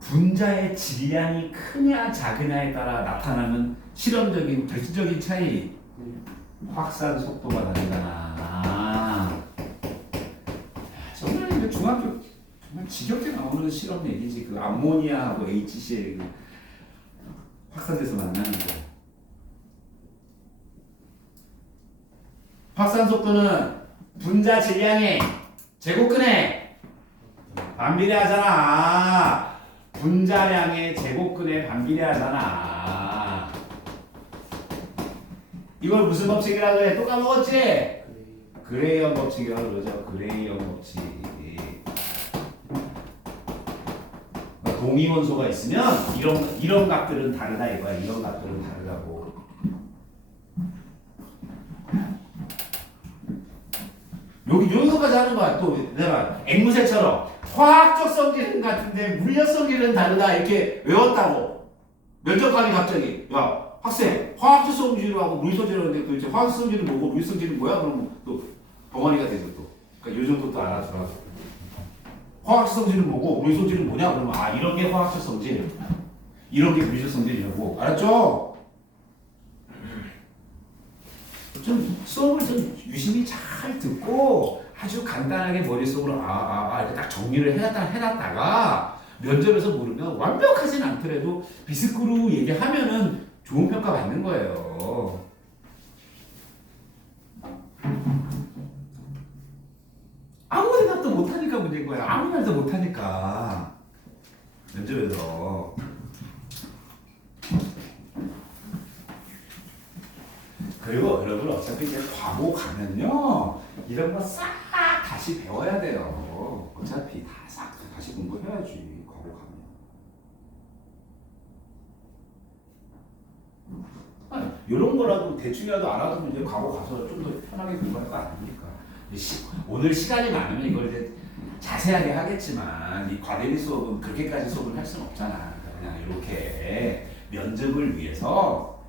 분자의 질량이 크냐 작으냐에 따라 나타나는 실험적인 결정적인 차이. 확산 속도가 다르잖아. 정말 이제 중학교 정말 지겹게 나오는 실험 얘기지. 그 암모니아하고 HCl 그 확산돼서 만나는 거. 확산 속도는 분자 질량의 제곱근에 반비례하잖아. 분자량의 제곱근에 반비례하잖아. 이걸 무슨 법칙이라고 해? 또 까먹었지? 그레이엄 법칙이라고 그러죠. 그레이엄 법칙. 동위원소가 있으면 이런 값들은 다르다 이거야. 이런 값들은 다르다고. 여기까지 하는 거야. 또 내가 앵무새처럼 화학적 성질은 같은데 물리적 성질은 다르다 이렇게 외웠다고. 면접관이 갑자기 야 학생 화학적 성질하고 물리적 성질인데 도대체 화학적 성질은 뭐고 물리적 성질은 뭐야? 그러면 또 벙어리가 되죠 또. 그러니까 요 정도 또 알아들어. 화학적 성질은 뭐고 물질 성질은 뭐냐? 그러면 아 이런 게 화학적 성질, 이런 게 물질 성질이라고. 알았죠? 좀 수업을 좀 유심히 잘 듣고 아주 간단하게 머릿속으로 이렇게 딱 정리를 해놨다가 면접에서 모르면 완벽하진 않더라도 비스크로 얘기하면은 좋은 평가 받는 거예요. 아무 대답도 못하니까 문제인 거야. 아무 말도 못하니까 면접에서. 그리고 여러분 어차피 이제 과목 가면요 이런 거 싹 다시 배워야 돼요. 어차피 다 싹 다시 공부해야지 과목 가면. 이런 거라도 대충이라도 알아두면 이제 과목 가서 좀 더 편하게 공부할 거 아닙니까? 오늘 시간이 많으면 이걸 이제 자세하게 하겠지만 이 과대비 수업은 그렇게까지 수업을 할 수는 없잖아. 그냥 이렇게 면접을 위해서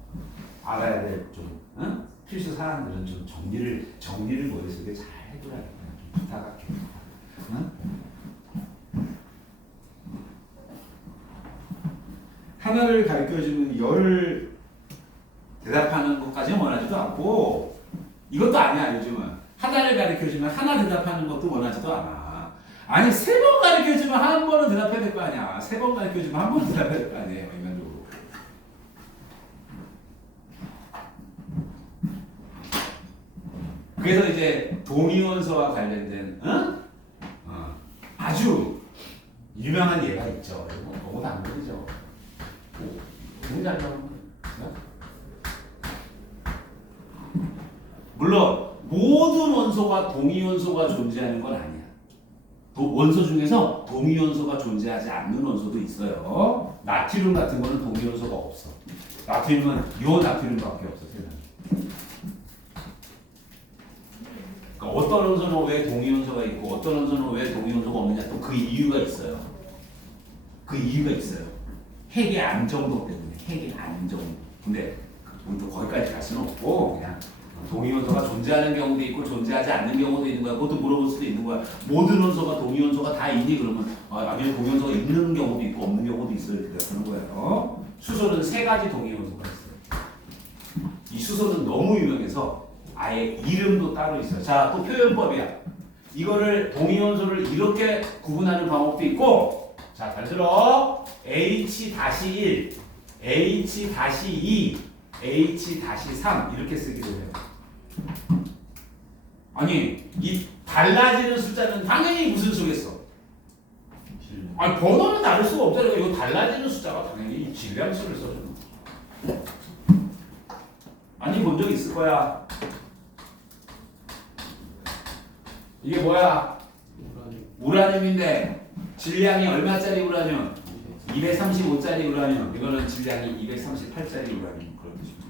알아야 될 좀 필수 사항들은 좀 정리를 머릿속에 잘 해둬야 돼. 좀 부탁할게. 응? 하나를 가르쳐주면 열 대답하는 것까지는 원하지도 않고 이것도 아니야. 요즘은 하나를 가르쳐주면 하나 대답하는 것도 원하지도 않아. 아니 3번 가르쳐주면 한 번은 대답해야 될 거 아니야. 3번 가르쳐주면 한 번은 대답해야 될 거 아니에요. 인간적으로. 그래서 이제 동의원서와 관련된 아주 유명한 예가 있죠. 이거 너무 당근이죠. 너무 잘 나오는 거예요. 물론 모든 원소가 동의원소가 존재하는 건 아니야. 원소 중에서 동의원소가 존재하지 않는 원소도 있어요. 나트륨 같은 거는 동의원소가 없어. 나트륨은 요 나트륨밖에 없어 세상에. 그러니까 어떤 원소는 왜 동위원소가 있고 어떤 원소는 왜 동위원소가 없느냐 또 그 이유가 있어요. 그 이유가 있어요. 핵의 안정도 때문에. 핵의 안정. 근데 우리도 거기까지 갈 수는 없고 그냥 동위원소가 존재하는 경우도 있고 존재하지 않는 경우도 있는 거야. 그것도 물어볼 수도 있는 거야. 모든 원소가 동위원소가 다 있니? 그러면 아니 동위원소가 있는 경우도 있고 없는 경우도 있어요. 이렇게 되는 거예요. 수소는 3가지 동위원소가 있어요. 이 수소는 너무 유명해서 아예 이름도 따로 있어요. 자, 또 표현법이야. 이거를 동위원소를 이렇게 구분하는 방법도 있고, 자, 잘 들어. H-1, H-2, H-3 이렇게 쓰기도 해요. 아니, 이 달라지는 숫자는 당연히 무슨 수겠어? 아니, 번호는 다를 수가 없잖아요. 이거 달라지는 숫자가 당연히 질량수를 써주는 거야. 아니, 본 적 있을 거야. 이게 뭐야? 우라늄인데 질량이 얼마짜리 우라늄? 235짜리 우라늄. 이거는 질량이 238짜리 우라늄. 그런 뜻입니다.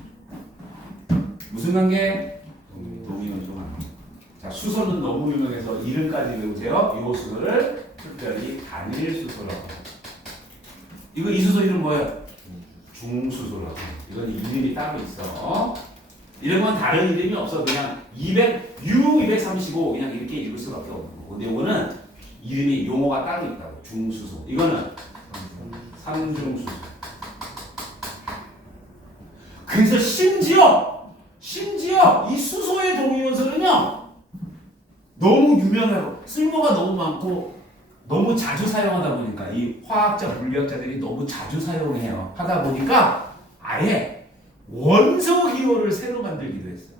무슨 관계? 동위원소 관계. 자, 수소는 너무 유명해서 이름까지 외우세요. 이 수소를 특별히 단일수소라고 해요. 이거 이 수소 이름 뭐예요? 중수소라고. 이건 이름이 따로 있어. 이런 건 다른 이름이 없어. 그냥 U235 그냥 이렇게 읽을 수밖에 없는 거고. 근데 이거는 이름이 용어가 따로 있다고. 중수소. 이거는 삼중수소. 그래서 심지어 이 수소의 동위원소는요 너무 유명하고 쓸모가 너무 많고 너무 자주 사용하다 보니까 이 화학자 물리학자들이 너무 자주 사용해요. 하다 보니까 아예 원소 기호를 새로 만들기도 했어요.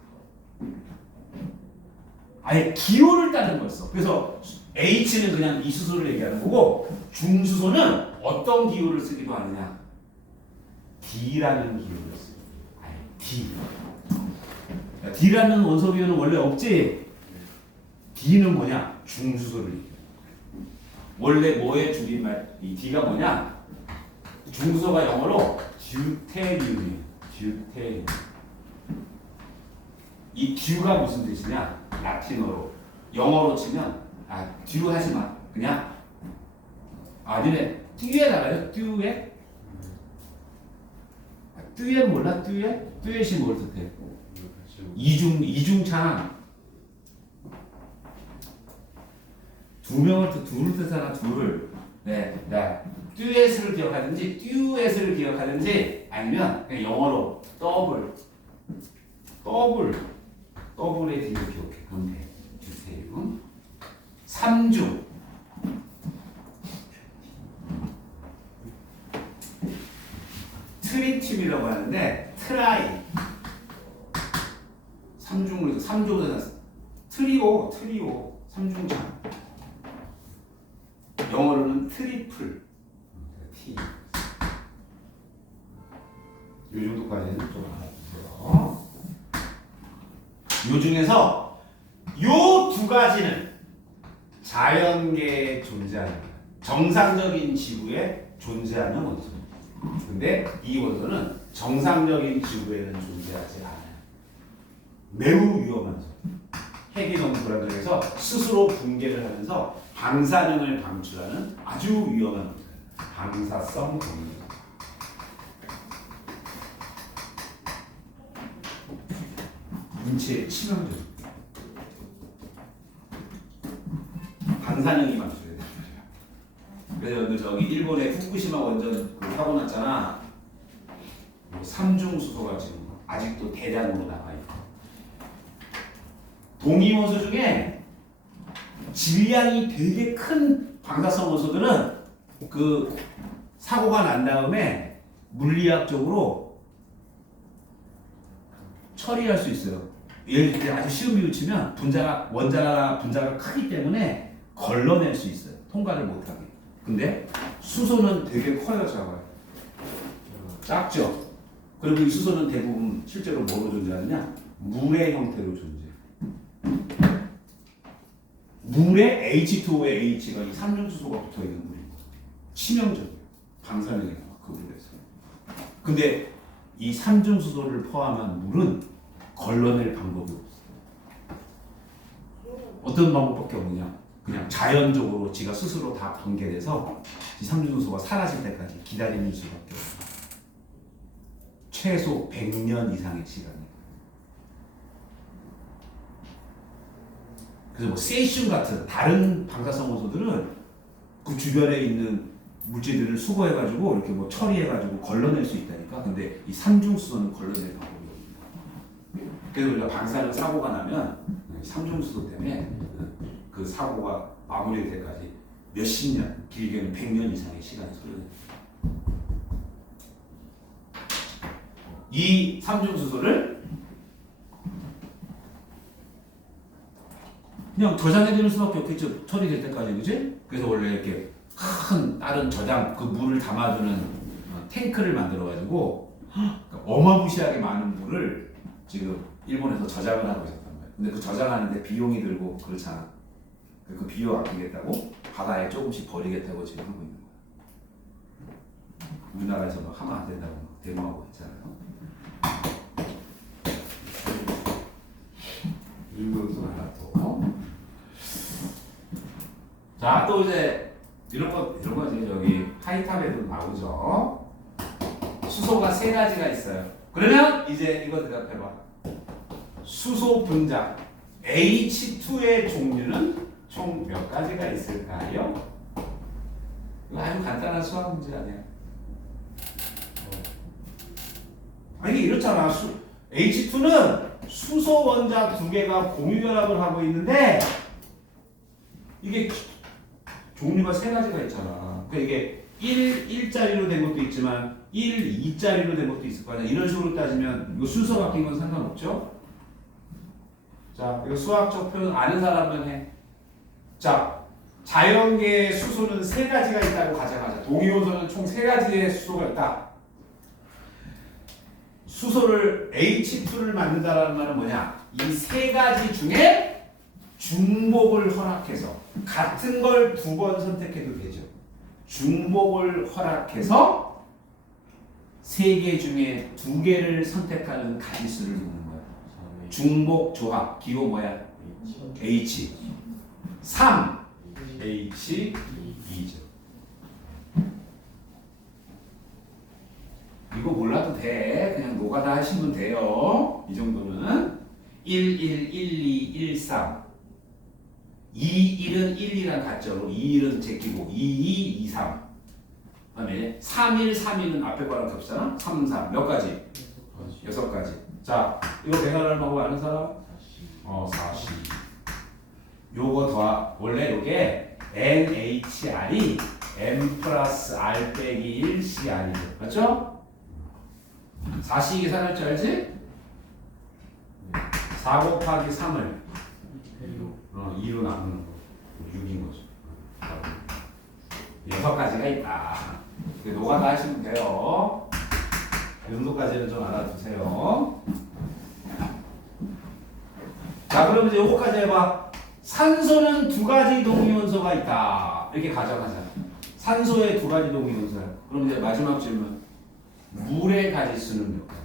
아예 기호를 따는 거였어. 그래서 H는 그냥 이 수소를 얘기하는 거고 중수소는 어떤 기호를 쓰기도 하느냐? D라는 기호를 써요. 아예 D. D라는 원소 기호는 원래 없지. D는 뭐냐? 중수소를 얘기해요. 원래 뭐의 줄임말? 이 D가 뭐냐? 중수소가 영어로 듀테리움이에요. 듀테리움. 이 듀가 무슨 뜻이냐? 라틴어로. 영어로 치면 듀 하지 마. 그냥 니네 듀에 나가요? 듀에? 듀에 몰라? 듀에? 듀엣이 뭘 뜻해? 이중창. 둘을 뜻하나 둘을. 네, 자, 듀엣을 기억하든지 아니면 그냥 영어로 더블의 뒤를 기억해. 그럼 돼. 주세요. 삼중. 트리튠이라고 하는데 트라이. 삼중으로 삼중으로 트리오 삼중장. 영어로는 트리플. T. 요 정도까지는 좀 알아주세요. 요 중에서 요 두 가지는 자연계에 존재하는 정상적인 지구에 존재하는 원소입니다. 근데 이 원소는 정상적인 지구에는 존재하지 않아요. 매우 위험한 원소. 핵이 너무 불안정해서 스스로 붕괴를 하면서 방사능을 방출하는 아주 위험한 원소예요. 방사성 동물. 인체에 치명적. 방사능이 방출돼요. 그래서 저기 일본의 후쿠시마 원전 사고 났잖아. 삼중수소가 지금 아직도 대량으로 나와 있고. 동위원소 중에 질량이 되게 큰 방사성 원소들은 그 사고가 난 다음에 물리학적으로 처리할 수 있어요. 예를 들어 아주 쉬운 비유 치면 원자가 분자가 크기 때문에 걸러낼 수 있어요. 통과를 못하게. 근데 수소는 되게 커요, 작아요. 작죠. 그리고 이 수소는 대부분 실제로 뭐로 존재하느냐? 물의 형태로 존재해요. 물에 H2O에 H가 이 삼중수소가 붙어 있는 물이고 치명적이에요. 방사능이 나와 그 물에서. 근데 이 삼중수소를 포함한 물은 걸러낼 방법이 없어요. 어떤 방법밖에 없느냐? 그냥 자연적으로 지가 스스로 다 번개돼서 이 삼중수소가 사라질 때까지 기다리는 수밖에 없어요. 최소 100년 이상의 시간이에요. 그래서 뭐 세슘 같은 다른 방사성 원소들은 그 주변에 있는 물질들을 수거해가지고 이렇게 뭐 처리해가지고 걸러낼 수 있다니까. 근데 이 삼중수소는 걸러낼 방법이 없는 거예요. 그래서 우리가 방사능 사고가 나면 삼중수소 때문에 그 사고가 마무리될 때까지 몇십 년, 길게는 100년 이상의 시간이 소요돼요. 이 삼중수소를 그냥 저장해두는 수밖에 없겠죠. 처리될 때까지, 그지? 그래서 원래 이렇게 큰 다른 저장, 그 물을 담아두는 탱크를 만들어가지고 어마무시하게 많은 물을 지금 일본에서 저장을 하고 있었단 말이에요. 근데 그 저장하는데 비용이 들고 그렇잖아. 그 비용 아끼겠다고 바다에 조금씩 버리겠다고 지금 하고 있는 거야. 우리나라에서 막 하면 안 된다고 막 데모하고 있잖아요. 일본도 하나 또. 자, 또 이제 이런 거 이제 여기 하이탑에도 나오죠. 수소가 세 가지가 있어요. 그러면 이제 이거 대답해봐. 수소 분자 H2의 종류는 총 몇 가지가 있을까요? 이거 아주 간단한 수학 문제 아니야. 아니 이렇잖아. H2는 수소 원자 두 개가 공유 결합을 하고 있는데 이게 종류가 세 가지가 있잖아. 그러니까 이게 1자리로 된 것도 있지만 2자리로 된 것도 있을 거 아니야. 이런 식으로 따지면 이거 순서 바뀐 건 상관없죠? 자, 이거 수학적 표현 아는 사람만 해. 자, 자연계의 수소는 세 가지가 있다고 가정하자. 동위원소는 총 세 가지의 수소가 있다. 수소를 H2를 만든다는 말은 뭐냐? 이 세 가지 중에 중복을 허락해서 같은 걸 두 번 선택해도 되죠. 중복을 허락해서 세 개 중에 두 개를 선택하는 가지수를 묻는 거야. 중복 조합 기호 뭐야? H 3 H 2죠. 이거 몰라도 돼. 그냥 노가다 하시면 돼요. 이 정도는 1, 1, 1, 2, 1, 3 21은 1이랑 같죠. 21은 제끼고 22, 23. 그다음에 31, 32는 앞에 거랑 겹치잖아. 3, 4. 몇 가지? 6가지. 자, 이거 배가 얼마고 아는 사람? 40. 요거 더 원래 요게 NHR이 M 플러스 R 빼기 1 CR이죠. 맞죠? 4씩 계산할 줄 알지? 4 곱하기 3을 2로 나누는 거 6인 거죠. 6가지가 있다. 노가다 하시면 돼요. 이 정도까지는 좀 알아두세요. 자, 그럼 이제 요거까지 해봐. 산소는 2가지 동위원소가 있다. 이렇게 가정하잖아. 산소에 2가지 동위원소야. 그럼 이제 마지막 질문. 물의 가지수는 몇 가지?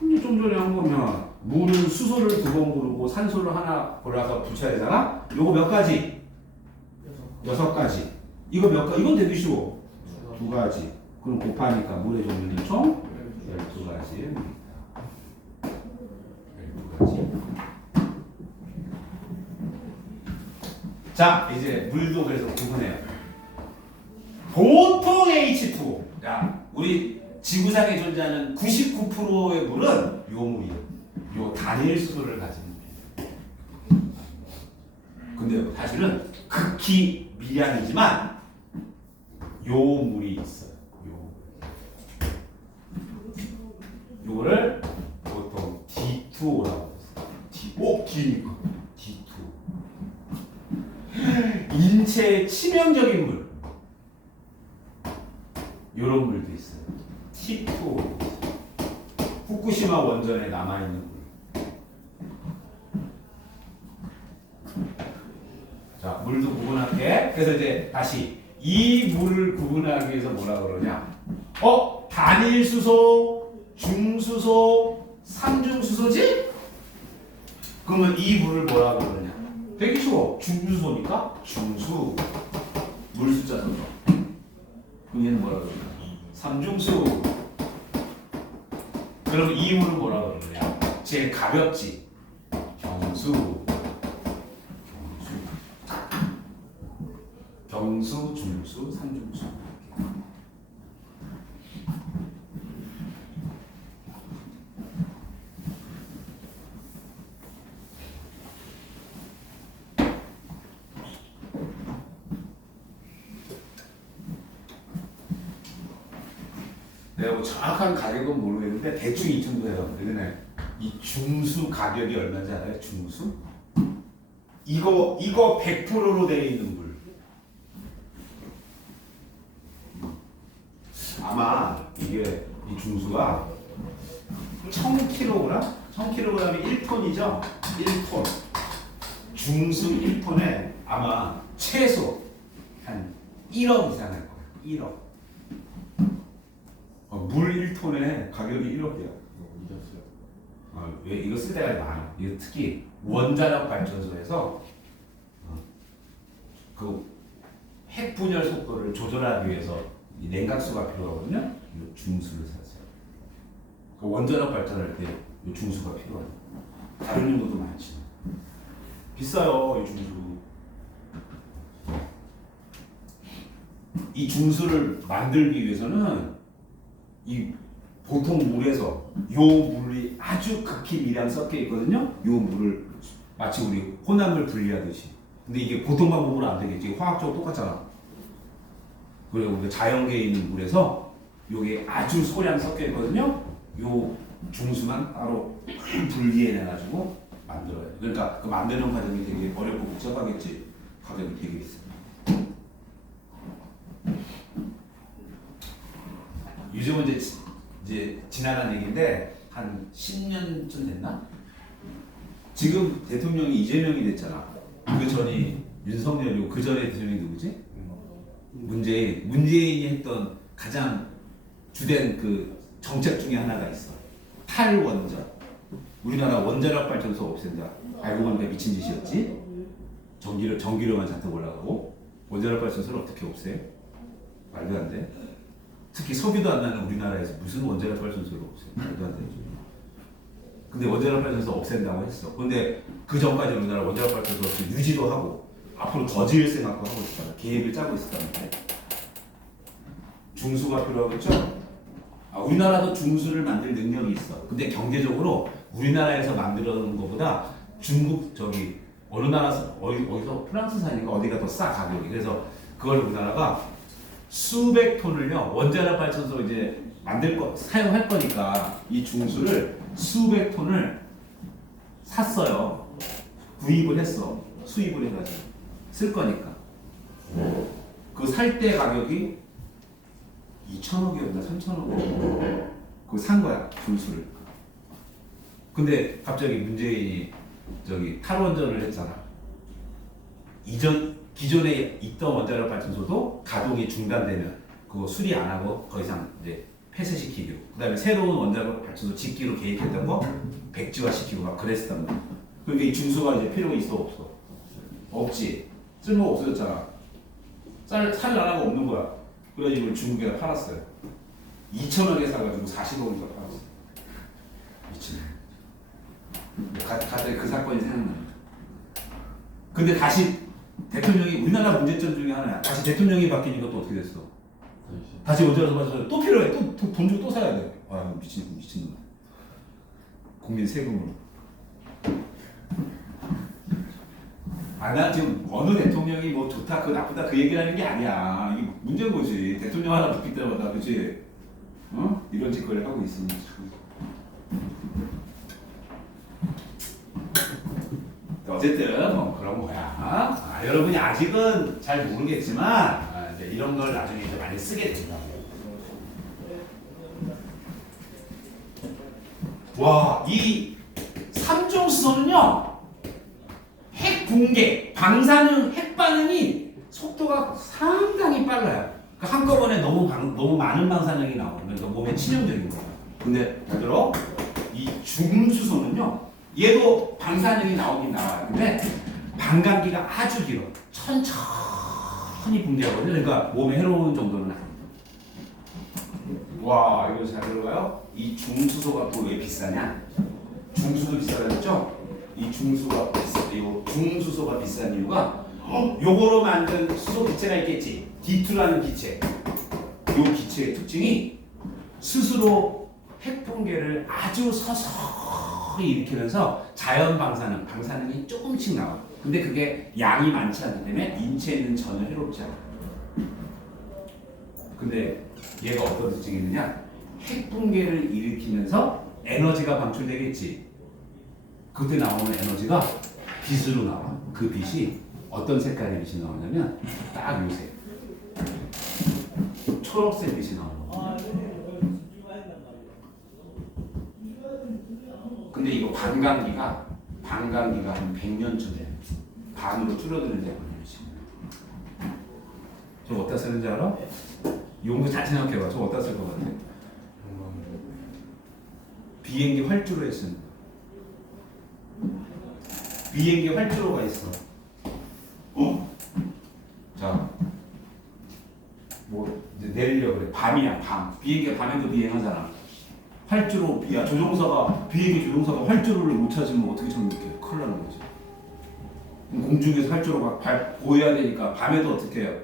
근데 좀 전에 한 거면 물은 수소를 2번 고르고 산소를 하나 골라서 붙여야 되잖아? 요거 몇 가지? 6가지. 이거 몇 가지? 이건 되게 쉬워. 2가지. 그럼 곱하니까 물의 종류는 총 12가지. 12가지. 자, 이제 물도 그래서 구분해요. 보통 H2O. 야, 우리 지구상에 존재하는 99%의 물은 요 물이에요. 요 단일 수소를 가진 물이에요. 근데 사실은 극히 미량이지만 요 물이 있어요. 요거를 보통 D2O라고 했어요. D니까 D2O. 인체에 치명적인 물. 요런 물도 있어요. T2O. 후쿠시마 원전에 남아있는 물. 자, 물도 구분할게. 그래서 이제 다시 이 물을 구분하기 위해서 뭐라 그러냐? 단일 수소, 중수소, 삼중수소지? 그러면 이 물을 뭐라 그러냐? 되게 쉬워. 중수소니까 중수. 물 숫자 써서. 그럼 얘는 뭐라 그러냐? 삼중수. 그럼 이 물은 뭐라 그러냐? 제일 가볍지. 경수. 경수, 중수, 삼중수. 내가 뭐 정확한 가격은 모르겠는데 대충 이 정도 해요. 예전에 이 중수 가격이 얼마인지 알아요? 중수? 이거 100%로 되어 있는 물. 아마 이게 이 중수가 1000kg? 1000kg이 1톤이죠? 1톤. 중수 1톤에 아마 최소 한 1억 이상 할 거예요. 1억. 물 1톤에 가격이 1억이야. 왜 이거 쓸 때가 많아. 이거 특히 원자력 발전소에서 그 핵 분열 속도를 조절하기 위해서 이 냉각수가 필요하거든요. 이 중수를 사세요. 그 원자력 발전할 때 이 중수가 필요하죠. 다른 용도도 많지. 비싸요, 이 중수. 이 중수를 만들기 위해서는 이 보통 물에서 요 물이 아주 극히 미량 섞여 있거든요. 요 물을 마치 우리 혼합물 분리하듯이. 근데 이게 보통 방법으로 안 되겠지. 화학적으로 똑같잖아. 그리고 우리가 자연계에 있는 물에서 요게 아주 소량 섞여 있거든요. 요 중수만 따로 분리해내가지고 만들어요. 그러니까 그 만드는 과정이 되게 어렵고 복잡하겠지. 가격이 되게 비싸요. 요즘은 이제 지나간 얘기인데 한 10년쯤 됐나? 지금 대통령이 이재명이 됐잖아. 그 전이 윤석열이고 그 전에 대통령이 누구지? 문재인이 했던 가장 주된 그 정책 중에 하나가 있어. 탈원전. 우리나라 원자력 발전소 없앤다. 알고 보니까 미친 짓이었지. 전기료만 잔뜩 올라가고 원자력 발전소를 어떻게 없애? 말도 안 돼. 특히 석유도 안 나는 우리나라에서 무슨 원자력 발전소를 없애? 말도 안 되지. 근데 원자력 발전소 없앤다고 했어. 근데 그 전까지 우리나라 원자력 발전소 유지도 하고 앞으로 더 지을 생각도 하고 있었다. 계획을 짜고 있었다는데 중수가 필요하겠죠? 우리나라도 중수를 만들 능력이 있어. 근데 경제적으로 우리나라에서 만들어 놓은 것보다 중국 저기 어느 나라 어디서 프랑스산인가 어디가 더 싸 가격이. 그래서 그걸 우리나라가 수백 톤을요 원자력 발전소 이제 사용할 거니까 이 중수를 수백 톤을 샀어요. 구입을 했어. 수입을 해가지고 쓸 거니까. 그 살 때 가격이 2천억이었나 3천억이었나 그거 산 거야 중수를. 근데 갑자기 문재인이 저기 탈원전을 했잖아. 기존에 있던 원자력 발전소도 가동이 중단되면 그거 수리 안 하고 더 이상 이제 폐쇄시키기로. 그다음에 새로운 원자력 발전소 짓기로 계획했던 거 백지화시키고 막 그랬었단 말이야. 그러니까 이 중수가 이제 필요가 있어 없어? 없지. 쓸모가 없어졌잖아. 살 나라가 없는 거야. 그래가지고 중국에다 팔았어요. 2천억에 사가지고 40억에서 팔았어. 미친. 갑자기 그 사건이 생각나. 근데 다시 대통령이 우리나라 문제점 중에 하나야. 다시 대통령이 바뀌니까 또 어떻게 됐어? 다시 원자력 발전소 또 필요해. 또 돈 주고 또 사야 돼. 아 미친놈. 국민 세금으로. 나 지금 어느 대통령이 뭐 좋다, 그 나쁘다 그 얘기를 하는 게 아니야. 이게 문제인 거지. 대통령 하나 바뀔 때마다 그치? 이런 짓거리를 하고 있으니 참. 어쨌든 뭐 그런 거야. 여러분이 아직은 잘 모르겠지만 이제 이런 걸 나중에 이제 많이 쓰게 된다고. 와, 이 삼중수소는요 핵 붕괴, 방사능, 핵 반응이 속도가 상당히 빨라요. 그러니까 한꺼번에 너무 많은 방사능이 나오면 그러니까 몸에 치명적인 거예요. 근데 되도록 이 중수소는요, 얘도 방사능이 나오긴 나와요. 근데 반감기가 아주 길어. 천천히 붕괴하거든요. 그러니까 몸에 해로운 정도는 아닙니다. 와, 이거 잘 들어가요? 이 중수소가 또 왜 비싸냐? 중수도 비싸다 했죠? 이 중수소가 비싼 이유가 요거로 만든 수소 기체가 있겠지. D2라는 기체. 요 기체의 특징이 스스로 핵 붕괴를 아주 서서히 일으키면서 자연 방사능이 조금씩 나와. 근데 그게 양이 많지 않기 때문에 인체에는 전혀 해롭지 않아. 근데 얘가 어떤 특징이 있느냐? 핵 붕괴를 일으키면서 에너지가 방출되겠지. 그때 나오는 에너지가 빛으로 나와. 그 빛이 어떤 색깔의 빛이 나오냐면 딱 요새 초록색 빛이 나오는 거야. 근데 이거 반감기가 한 100년쯤 돼. 반으로 줄어드는 데 걸리지. 저 어디다 쓰는지 알아? 용도 잘 생각해봐. 저 어디다 쓸 것 같아? 비행기 활주로에 쓰는. 비행기 활주로가 있어. 자, 뭐 이제 내리려고 그래. 밤이야, 밤. 비행기가 밤에도 비행하잖아. 활주로, 비행기 조종사가 활주로를 못 찾으면 어떻게 착륙해? 큰일 나는 거지. 공중에서 활주로가 보여야 되니까 밤에도 어떻게 해요?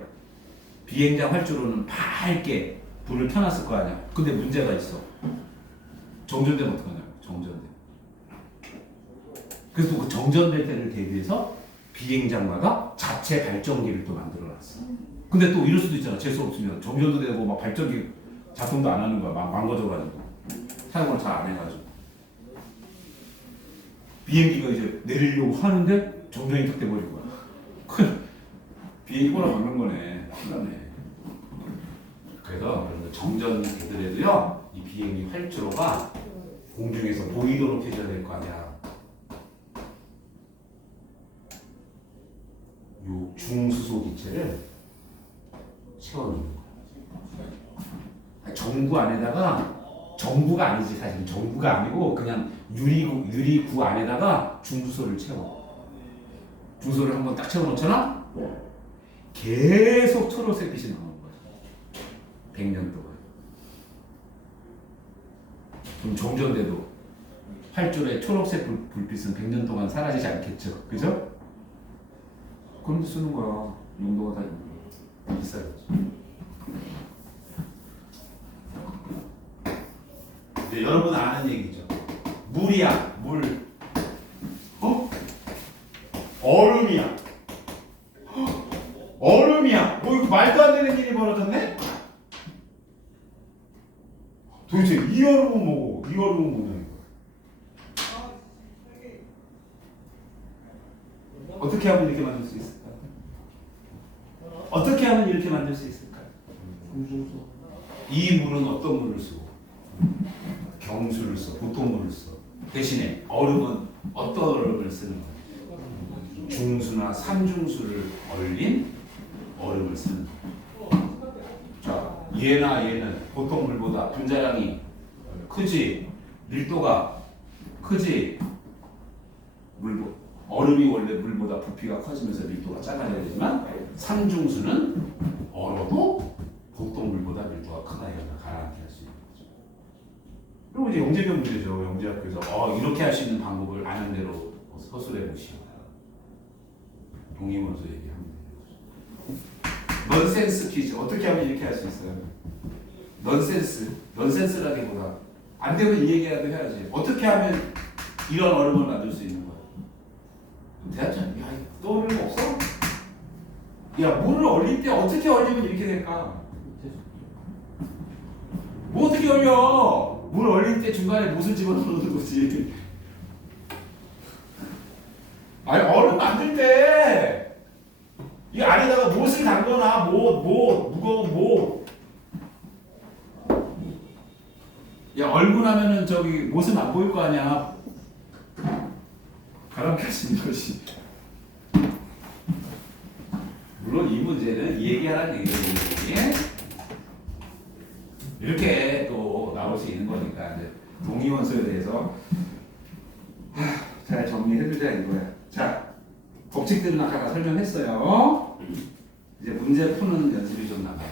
비행장 활주로는 밝게 불을 켜놨을 거 아니야. 근데 문제가 있어. 정전되면 어떡하냐? 정전돼. 그래서 그 정전될 때를 대비해서 비행장마다 자체 발전기를 또 만들어놨어. 근데 또 이럴 수도 있잖아. 재수 없으면 정전도 되고 막 발전기 작동도 안 하는 거야. 막 망가져가지고 사용을 잘 안 해가지고 비행기가 이제 내리려고 하는데 정전이 딱 돼버린 거야. 비행기 꼬라 박는 거네. 큰일나네. 그래서 정전이 되더라도요, 이 비행기 활주로가 공중에서 보이도록 해줘야 될 거 아니야. 요 중수소 기체를 채워놓는 거야. 정부 안에다가, 정부가 아니지 사실. 정부가 아니고 그냥 유리구 안에다가 중수소를 채워. 중수소를 한번 딱 채워놓잖아? 계속 초록색 빛이 나오는 거야. 100년 동안. 그럼 정전돼도 활주로의 초록색 불빛은 100년 동안 사라지지 않겠죠. 그죠? 그런 데 쓰는 거야. 용도가 다 비싸요. 이제 여러분 아는 얘기죠. 물이야, 물. 얼음이야. 얼음이야. 뭐 이거 말도 안 되는 일이 벌어졌네? 도대체 이 얼음은 뭐고 이 얼음은 뭐냐 이거. 어떻게 하면 이렇게 만들 수 있을까? 어떻게 하면 이렇게 만들 수 있을까? 이 물은 어떤 물을 쓰고? 경수를 써, 보통 물을 써. 대신에 얼음은 어떤 얼음을 쓰는 거야? 중수나 삼중수를 얼린 얼음을 쓰는 거야. 자, 얘나 얘는 보통 물보다 분자량이 크지, 밀도가 크지. 얼음이 원래 물보다 부피가 커지면서 밀도가 작아져야 되지만 삼중수는 얼어도 보통 물보다 밀도가 크다 이거나 가라앉게 할 수 있는 거죠. 그리고 이제 영재교 문제죠. 영재학교에서 이렇게 할 수 있는 방법을 아는 대로 서술해 보시오. 동의원서 얘기하면 돼요. 넌센스 퀴즈 어떻게 하면 이렇게 할 수 있어요? 넌센스라기보다 안 되면 이 얘기라도 해야지. 어떻게 하면 이런 얼음을 만들 수 있는 거야? 대답장, 야, 떠오르는 거 없어? 야, 물을 얼릴 때 어떻게 얼리면 이렇게 될까? 뭐 어떻게 얼려? 물 얼릴 때 중간에 못을 집어넣는 거지. 아니, 얼음 만들 때 이 안에다가 못을 담거나 무거운 못. 야, 얼고 나면은 저기 못은 안 보일 거 아니야. 바람 켜지는 것이. 물론 이 문제는 얘기하라는 얘기예요. 이렇게 또 나올 수 있는 거니까 이제 동의원소에 대해서 잘 정리해두자 이거야. 자, 법칙들은 아까 다 설명했어요. 이제 문제 푸는 연습이 좀 남아요.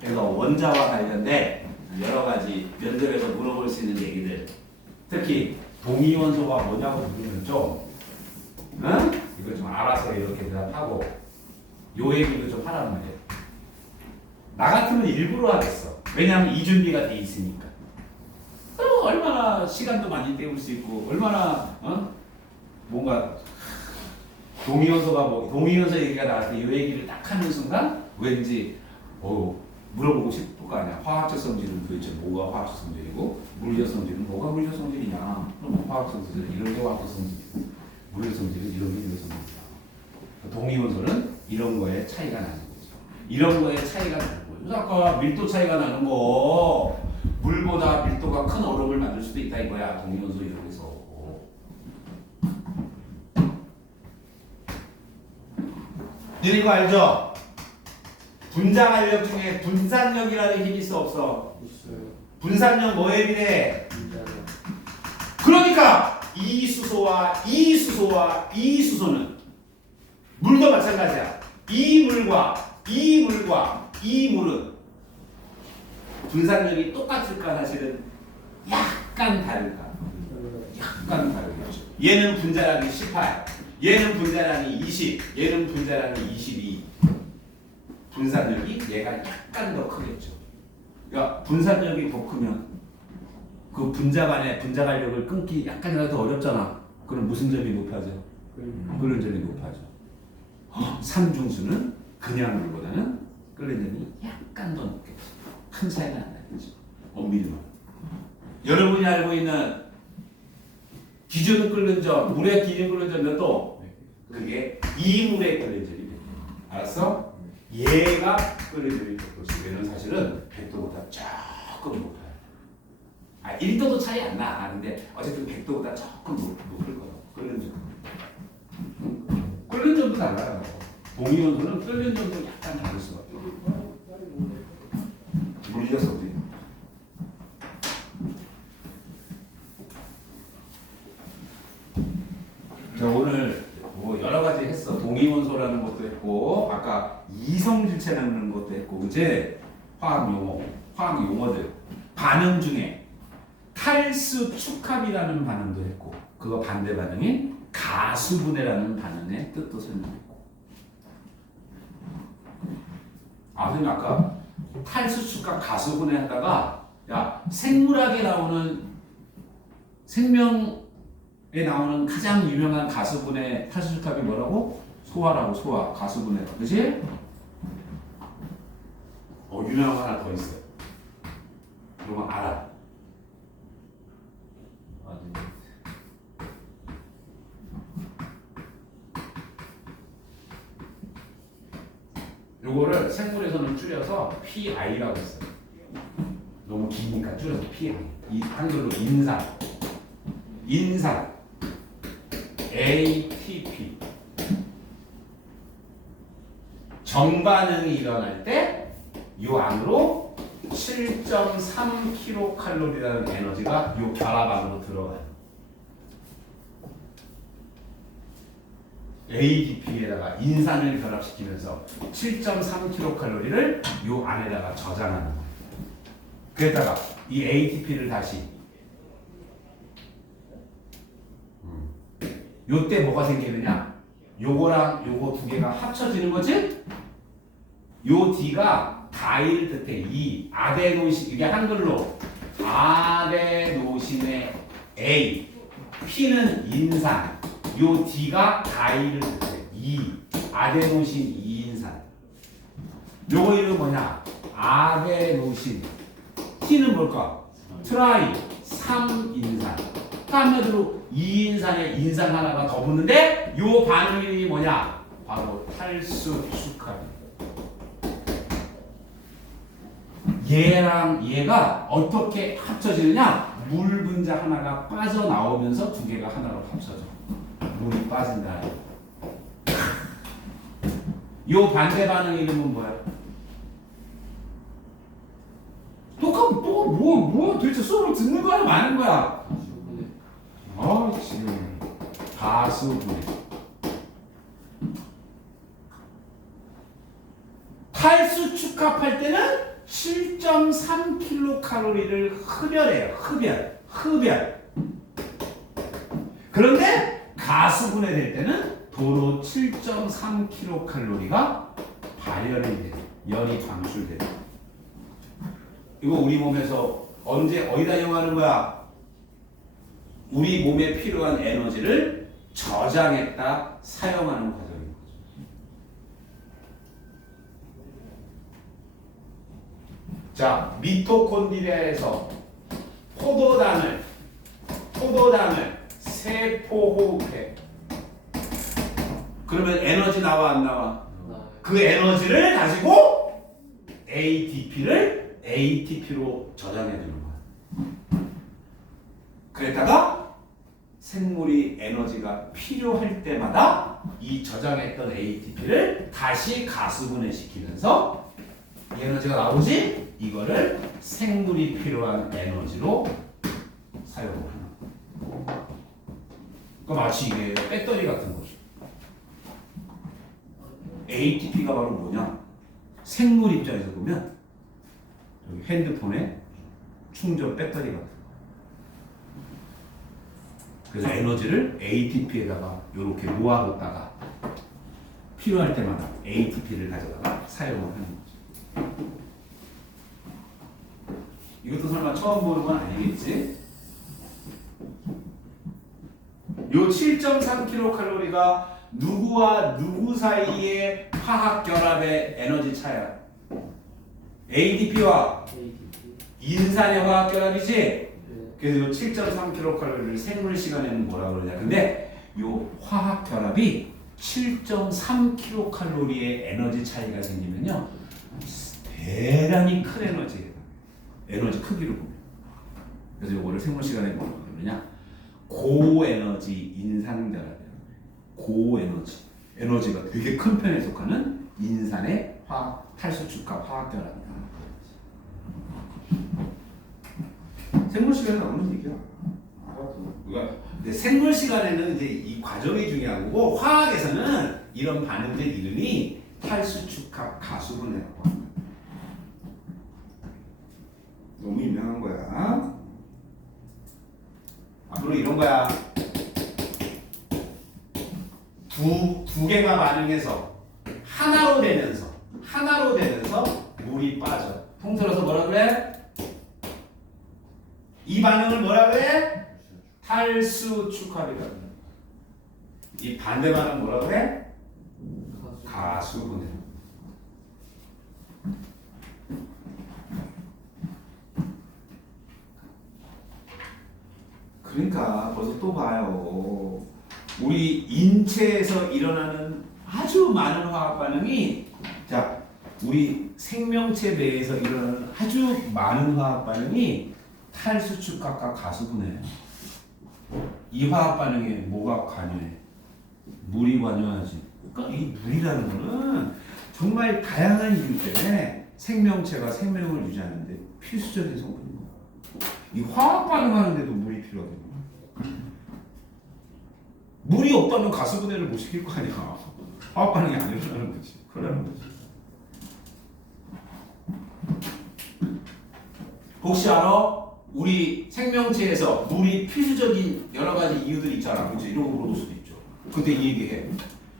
그래서 원자와 관련된 여러 가지 면접에서 물어볼 수 있는 얘기들, 특히 동위원소가 뭐냐고 물으면 좀, 이거 좀 알아서 이렇게 대답하고, 요 얘기도 좀 하란 말이에요. 나 같으면 일부러 하겠어. 왜냐하면 이 준비가 돼 있으니까. 얼마나 시간도 많이 때울 수 있고, 얼마나 뭔가 동위원소 얘기가 나올 때 이 얘기를 딱 하는 순간 왠지 물어보고 싶을 거 아니야. 화학적 성질은 도대체 뭐가 화학적 성질이고 물리적 성질은 뭐가 물리적 성질이냐. 그럼 화학적 성질은 이런 게 화학적 성질이고 물리적 성질은 이런 게 물리적 성질이다. 동위원소는 이런 거에 차이가 나는 거죠. 이런 거에 차이가 나는 거예요. 아까 밀도 차이가 나는 거, 물보다 밀도가 큰 얼음을 만들 수도 있다 이거야. 동위원소 이론에서. 너네 이거 알죠? 분자 간력 중에 분산력이라는 힘이 있어 없어? 있어요. 분산력 뭐에 비례해? 그러니까 이 수소와 이 수소는 물도 마찬가지야. 이 물과 이 물은 분산력이 똑같을까? 사실은 약간 다를까? 약간 다르겠죠. 얘는 분자량이 18, 얘는 분자량이 20, 얘는 분자량이 22. 분산력이 얘가 약간 더 크겠죠. 그러니까 분산력이 더 크면 그 분자 간의 분자 간력을 끊기 약간이라도 더 어렵잖아. 그럼 무슨 점이 높아져? 끓는 점이 높아져. 삼중수는 그냥 물보다는 끓는 점이 약간 더 높겠지. 큰 차이가 안 나겠죠. 엄밀히만. 여러분이 알고 있는 기준 끓는 점, 물의 기준 끓는 점 몇 도? 그게 2물의 끓는 점이 몇 도. 알았어? 얘가 끓는 점이 100도씩. 얘는 사실은 100도보다 조금 높아요. 1도도 차이 안 나. 근데 어쨌든 100도보다 조금 높을 거야. 끓는 점. 끓는 점도 달라요. 동위원소는 끓는 점도 약간 다를 수가 있어요. 물리적 성질. 자, 오늘 뭐 여러 가지 했어. 동위원소라는 것도 했고, 아까 이성질체라는 것도 했고, 이제 화학 용어들 반응 중에 탈수축합이라는 반응도 했고 그거 반대 반응이 가수분해라는 반응의 뜻도 설명했고 선생님 아까 탈수축합 가수분해 하다가 야 생물학에 나오는 생명에 나오는 가장 유명한 가수분해 탈수축합이 뭐라고? 소화라고 소화 가수분해가 그치? 유명한 거 하나 더 있어요. 이거 알아? 요거를 생물에서는 줄여서 PI라고 했어요. 너무 기니까 줄여서 PI. 이 한글로 인산 ATP 정반응이 일어날 때 이 안으로 7.3kcal라는 에너지가 이 결합 안으로 들어가요. ADP에다가 인산을 결합시키면서 7.3kcal를 이 안에다가 저장하는 거예요. 그랬다가 이 ATP를 다시 요때 뭐가 생기느냐? 요거랑 요거 두 개가 합쳐지는 거지? 요 D가 다이를 뜻해. 이 아데노신 이게 한글로 아데노신의 A P는 인산 요 D가 다이를 뜻해. 아데노신 2인산 요거 이름 뭐냐? 아데노신 T는 뭘까? 트라이 3인산 한마디로 2인산에 인산 하나가 더 붙는데 요 반응 이름이 뭐냐? 바로 탈수축합. 얘랑 얘가 어떻게 합쳐지느냐? 물 분자 하나가 빠져나오면서 두 개가 하나로 합쳐져. 물이 빠진다. 요 반대 반응 이름은 뭐야? 뭐 도대체 수업을 듣는 거야 마는 거야? 지금 가수분해. 탈수축합할 때는 7.3kcal를 흡열해요. 흡열. 그런데 가수분해될 때는 도로 7.3kcal가 발열이 돼요. 열이 방출돼요. 이거 우리 몸에서 언제 어디다 이용하는 거야? 우리 몸에 필요한 에너지를 저장했다 사용하는 과정인 거죠. 자, 미토콘드리아에서 포도당을 세포호흡해. 그러면 에너지 나와 안 나와? 그 에너지를 가지고 ATP로 저장해 주는 거야. 그랬다가 생물이 에너지가 필요할 때마다 이 저장했던 ATP를 다시 가수분해시키면서 이 에너지가 나오지? 이거를 생물이 필요한 에너지로 사용을 하는 거야. 그러니까 마치 이게 배터리 같은 거죠. ATP가 바로 뭐냐? 생물 입장에서 보면 여기 핸드폰의 충전 배터리 같은 거. 그래서 에너지를 ATP에다가 이렇게 모아뒀다가 필요할 때마다 ATP를 가져다가 사용을 하는 거죠. 이것도 설마 처음 보는 건 아니겠지? 요 7.3kcal가 누구와 누구 사이의 화학 결합의 에너지 차야? ADP와 인산의 화학 결합이지? 그래서 요 7.3kcal를 생물 시간에는 뭐라 그러냐? 근데 요 화학 결합이 7.3kcal의 에너지 차이가 생기면요 대단히 큰 에너지 크기를 보면. 그래서 요거를 생물 시간에 뭐라고 그러냐? 고에너지 인산결합. 에너지가 되게 큰 편에 속하는 인산의 탈수축합 화학결합이다. 생물 시간에 나오는 얘기야. 그러니까 생물 시간에는 이제 이 과정이 중요한 거고 화학에서는 이런 반응들 이름이 탈수축합 가수분해라고 합니다. 너무 유명한 거야. 앞으로 이런 거야. 두 개가 반응해서 하나로 되면서 물이 빠져. 통틀어서 뭐라 그래? 이 반응을 뭐라 그래? 탈수 축합이라고. 이 반대 반응 뭐라 그래? 가수분해. 그러니까 벌써 또 봐요. 우리 인체에서 일어나는 아주 많은 화학 반응이, 자, 우리 생명체 내에서 일어나는 아주 많은 화학 반응이 탈수축합과 가수분해예요. 이 화학 반응에 뭐가 관여해? 물이 관여하지. 그러니까 이 물이라는 거는 정말 다양한 이유 때문에 생명체가 생명을 유지하는데 필수적인 성분인 거야. 이 화학 반응하는데도 물이 필요하거든. 물이 없다면 가수분해를 못 시킬 거 아니야. 화학 반응이 안 일어나는 거지. 그러는 거지. 혹시 알아? 우리 생명체에서 물이 필수적인 여러 가지 이유들이 있잖아. 그치? 이런 거 물어볼 수도 있죠. 그때 이 얘기해.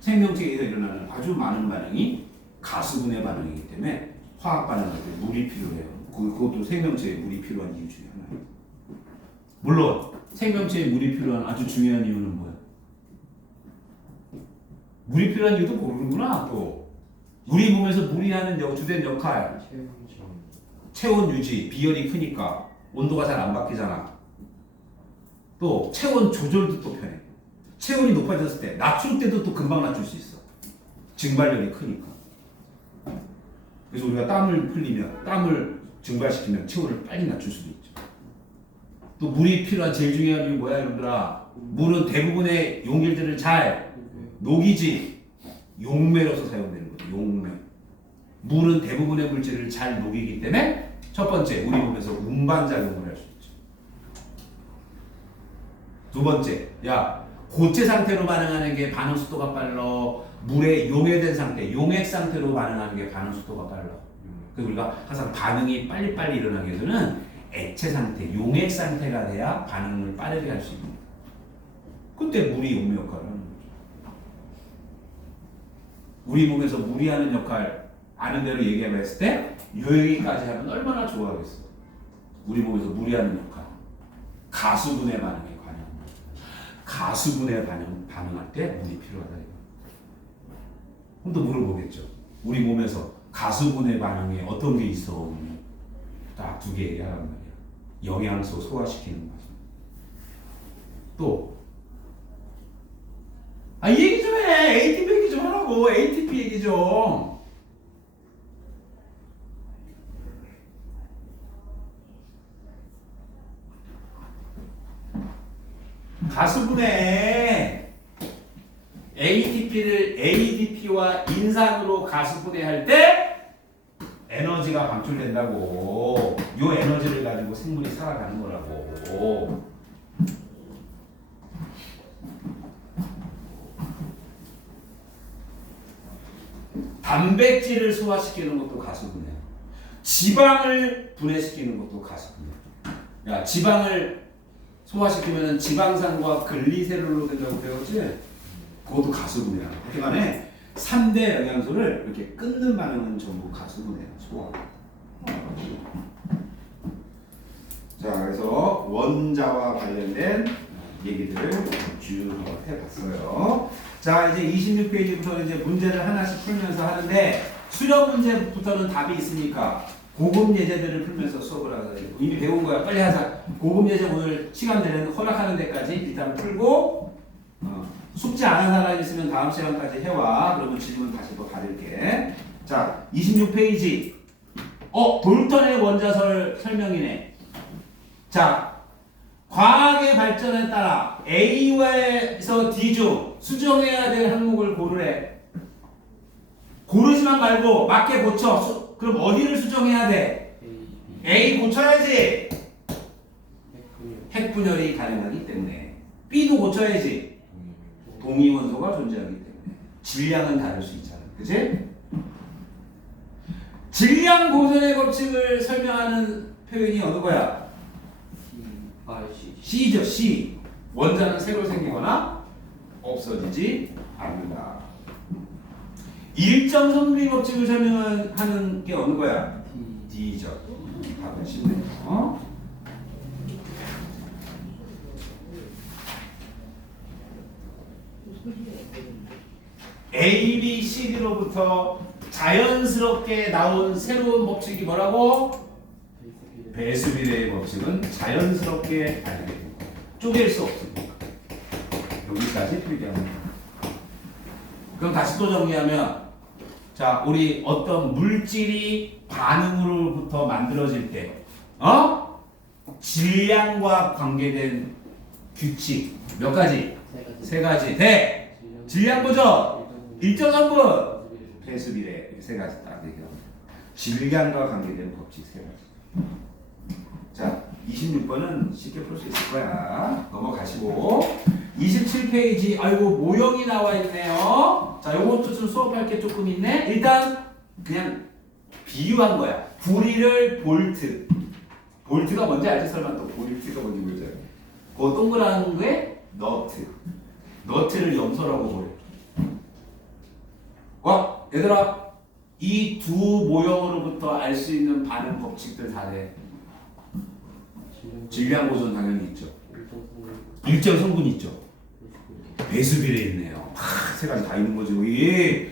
생명체에서 일어나는 아주 많은 반응이 가수분해 반응이기 때문에 화학 반응할 때 물이 필요해요. 그것도 생명체에 물이 필요한 이유 중에 하나예요. 물론 생명체에 물이 필요한 아주 중요한 이유는 뭐야? 물이 필요한 이유도 모르는구나. 또 우리 몸에서 물이 하는 주된 역할, 체온 유지, 비열이 크니까 온도가 잘 안 바뀌잖아. 또 체온 조절도 또 편해. 체온이 높아졌을 때 낮출 때도 또 금방 낮출 수 있어. 증발력이 크니까. 그래서 우리가 땀을 흘리면, 땀을 증발시키면 체온을 빨리 낮출 수도 있죠. 또 물이 필요한 제일 중요한 이유 뭐야, 여러분들아? 물은 대부분의 용질들을 잘 녹이지. 용매로서 사용되는 거죠. 용매. 물은 대부분의 물질을 잘 녹이기 때문에 첫 번째, 우리 몸에서 운반작용을 할 수 있죠. 두 번째, 고체 상태로 반응하는 게 반응 속도가 빨라. 물에 용해된 상태, 용액 상태로 반응하는 게 반응 속도가 빨라. 그래서 우리가 항상 반응이 빨리빨리 일어나기 위해서는 액체 상태, 용액 상태가 돼야 반응을 빠르게 할 수 있는 거예요. 그때 물이 용매 역할을 하는 거죠. 우리 몸에서 물이 하는 역할 아는 대로 얘기해봤을 때 요 얘기까지 하면 얼마나 좋아하겠어. 우리 몸에서 물이 하는 역할, 가수분해 반응에 관여합니다. 가수분해 반응할 때 물이 필요하다. 그럼 또 물어보겠죠. 우리 몸에서 가수분해 반응에 어떤 게 있어? 딱 두 개 얘기하란 말이야. 영양소 소화시키는 거. 또 이 얘기 좀 해. ATP 얘기 좀 하라고. ATP 얘기 좀. 가수분해. ATP를 ADP와 인산으로 가수분해할 때 에너지가 방출된다고. 요 에너지를 가지고 생물이 살아가는 거라고. 단백질을 소화시키는 것도 가수분해. 지방을 분해시키는 것도 가수분해. 지방을 소화시키면 지방산과 글리세롤로 된다고 배웠지? 그것도 가수분해야. 그렇게 간에 3대 영양소를 이렇게 끊는 반응은 전부 가수분해야. 소화. 자, 그래서 원자와 관련된 얘기들을 쭉 해봤어요. 자, 이제 26페이지부터 이제 문제를 하나씩 풀면서 하는데 수련 문제부터는 답이 있으니까 고급 예제들을 풀면서 수업을 하자. 이미 배운 거야. 빨리 하자. 고급 예제 오늘 시간 되는 허락하는 데까지 일단 풀고 숙제 안 한 사람 있으면 다음 시간까지 해와. 그러면 질문 다시 또 받을게. 자, 26페이지. 돌턴의 원자설 설명이네. 자, 과학의 발전에 따라 A에서 D 중 수정해야 될 항목을 고르래. 고르지만 말고 맞게 고쳐. 그럼 어디를 수정해야 돼? A 고쳐야지. 핵분열이 가능하기 때문에. B도 고쳐야지. 동위원소가 존재하기 때문에. 질량은 다를 수 있잖아. 그치? 질량 보존의 법칙을 설명하는 표현이 어느 거야? C죠, C. 원자는 새로 생기거나 없어지지 않는다. 일정 성분의 법칙을 설명하는 게 어느 거야? D죠. 답은 쉽네요. A, B, C, D로부터 자연스럽게 나온 새로운 법칙이 뭐라고? 배수비례의 법칙은 자연스럽게 알게 되고 쪼갤 수 없습니다. 여기까지 필기합니다. 그럼 다시 또 정리하면, 자, 우리 어떤 물질이 반응으로부터 만들어질 때, 질량과 관계된 규칙 몇 가지? 세 가지. 대 질량 보죠. 일정 성분 배수비례 세 가지 딱 얘기합니다. 질량과 관계된 법칙 세 가지. 자, 26번은 쉽게 풀 수 있을 거야. 넘어가시고 27페이지. 아이고 모형이 나와 있네요. 자, 요것도 좀 수업할 게 조금 있네. 일단 그냥 비유한 거야. 구리를 볼트. 볼트가 뭔지 알지? 설마 또 볼트가 뭔지 모르죠? 그 동그란 게 너트. 너트를 염소라고 보래. 와, 얘들아, 이 두 모형으로부터 알 수 있는 반응 법칙들 다 돼. 질량 보존 당연히 있죠. 일정 성분 있죠. 배수비례 있네요. 세 가지 다 있는 거죠. 여기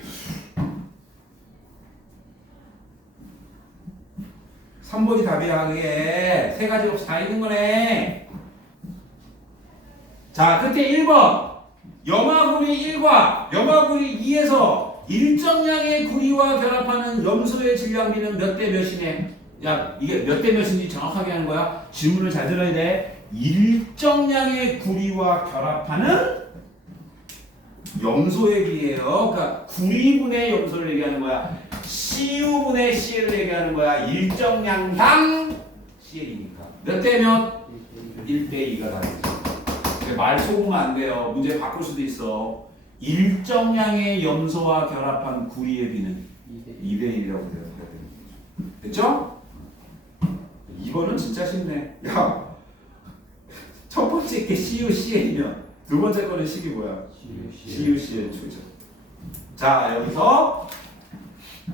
3번이 답이야. 그게 세 가지 없이 다 있는 거네. 자, 끝에 1번 염화구리 1과 염화구리 2에서 일정량의 구리와 결합하는 염소의 질량비는 몇 대 몇이네? 야, 이게 몇 대 몇인지 정확하게 하는 거야. 질문을 잘 들어야 돼. 일정량의 구리와 결합하는 염소에 비해요. 그러니까 구리분의 염소를 얘기하는 거야. CU분의 CL을 얘기하는 거야. 일정량당 CL이니까. 몇 대 몇? 1대 2가 다르죠. 말 속으면 안 돼요. 문제 바꿀 수도 있어. 일정량의 염소와 결합한 구리의 비는 2대 1이라고 돼요. 됐죠? 이거는 진짜 쉽네. 야, 첫 번째 게 CUCL이면 두 번째 거는 식이 뭐야? CUCL 추죠. 자,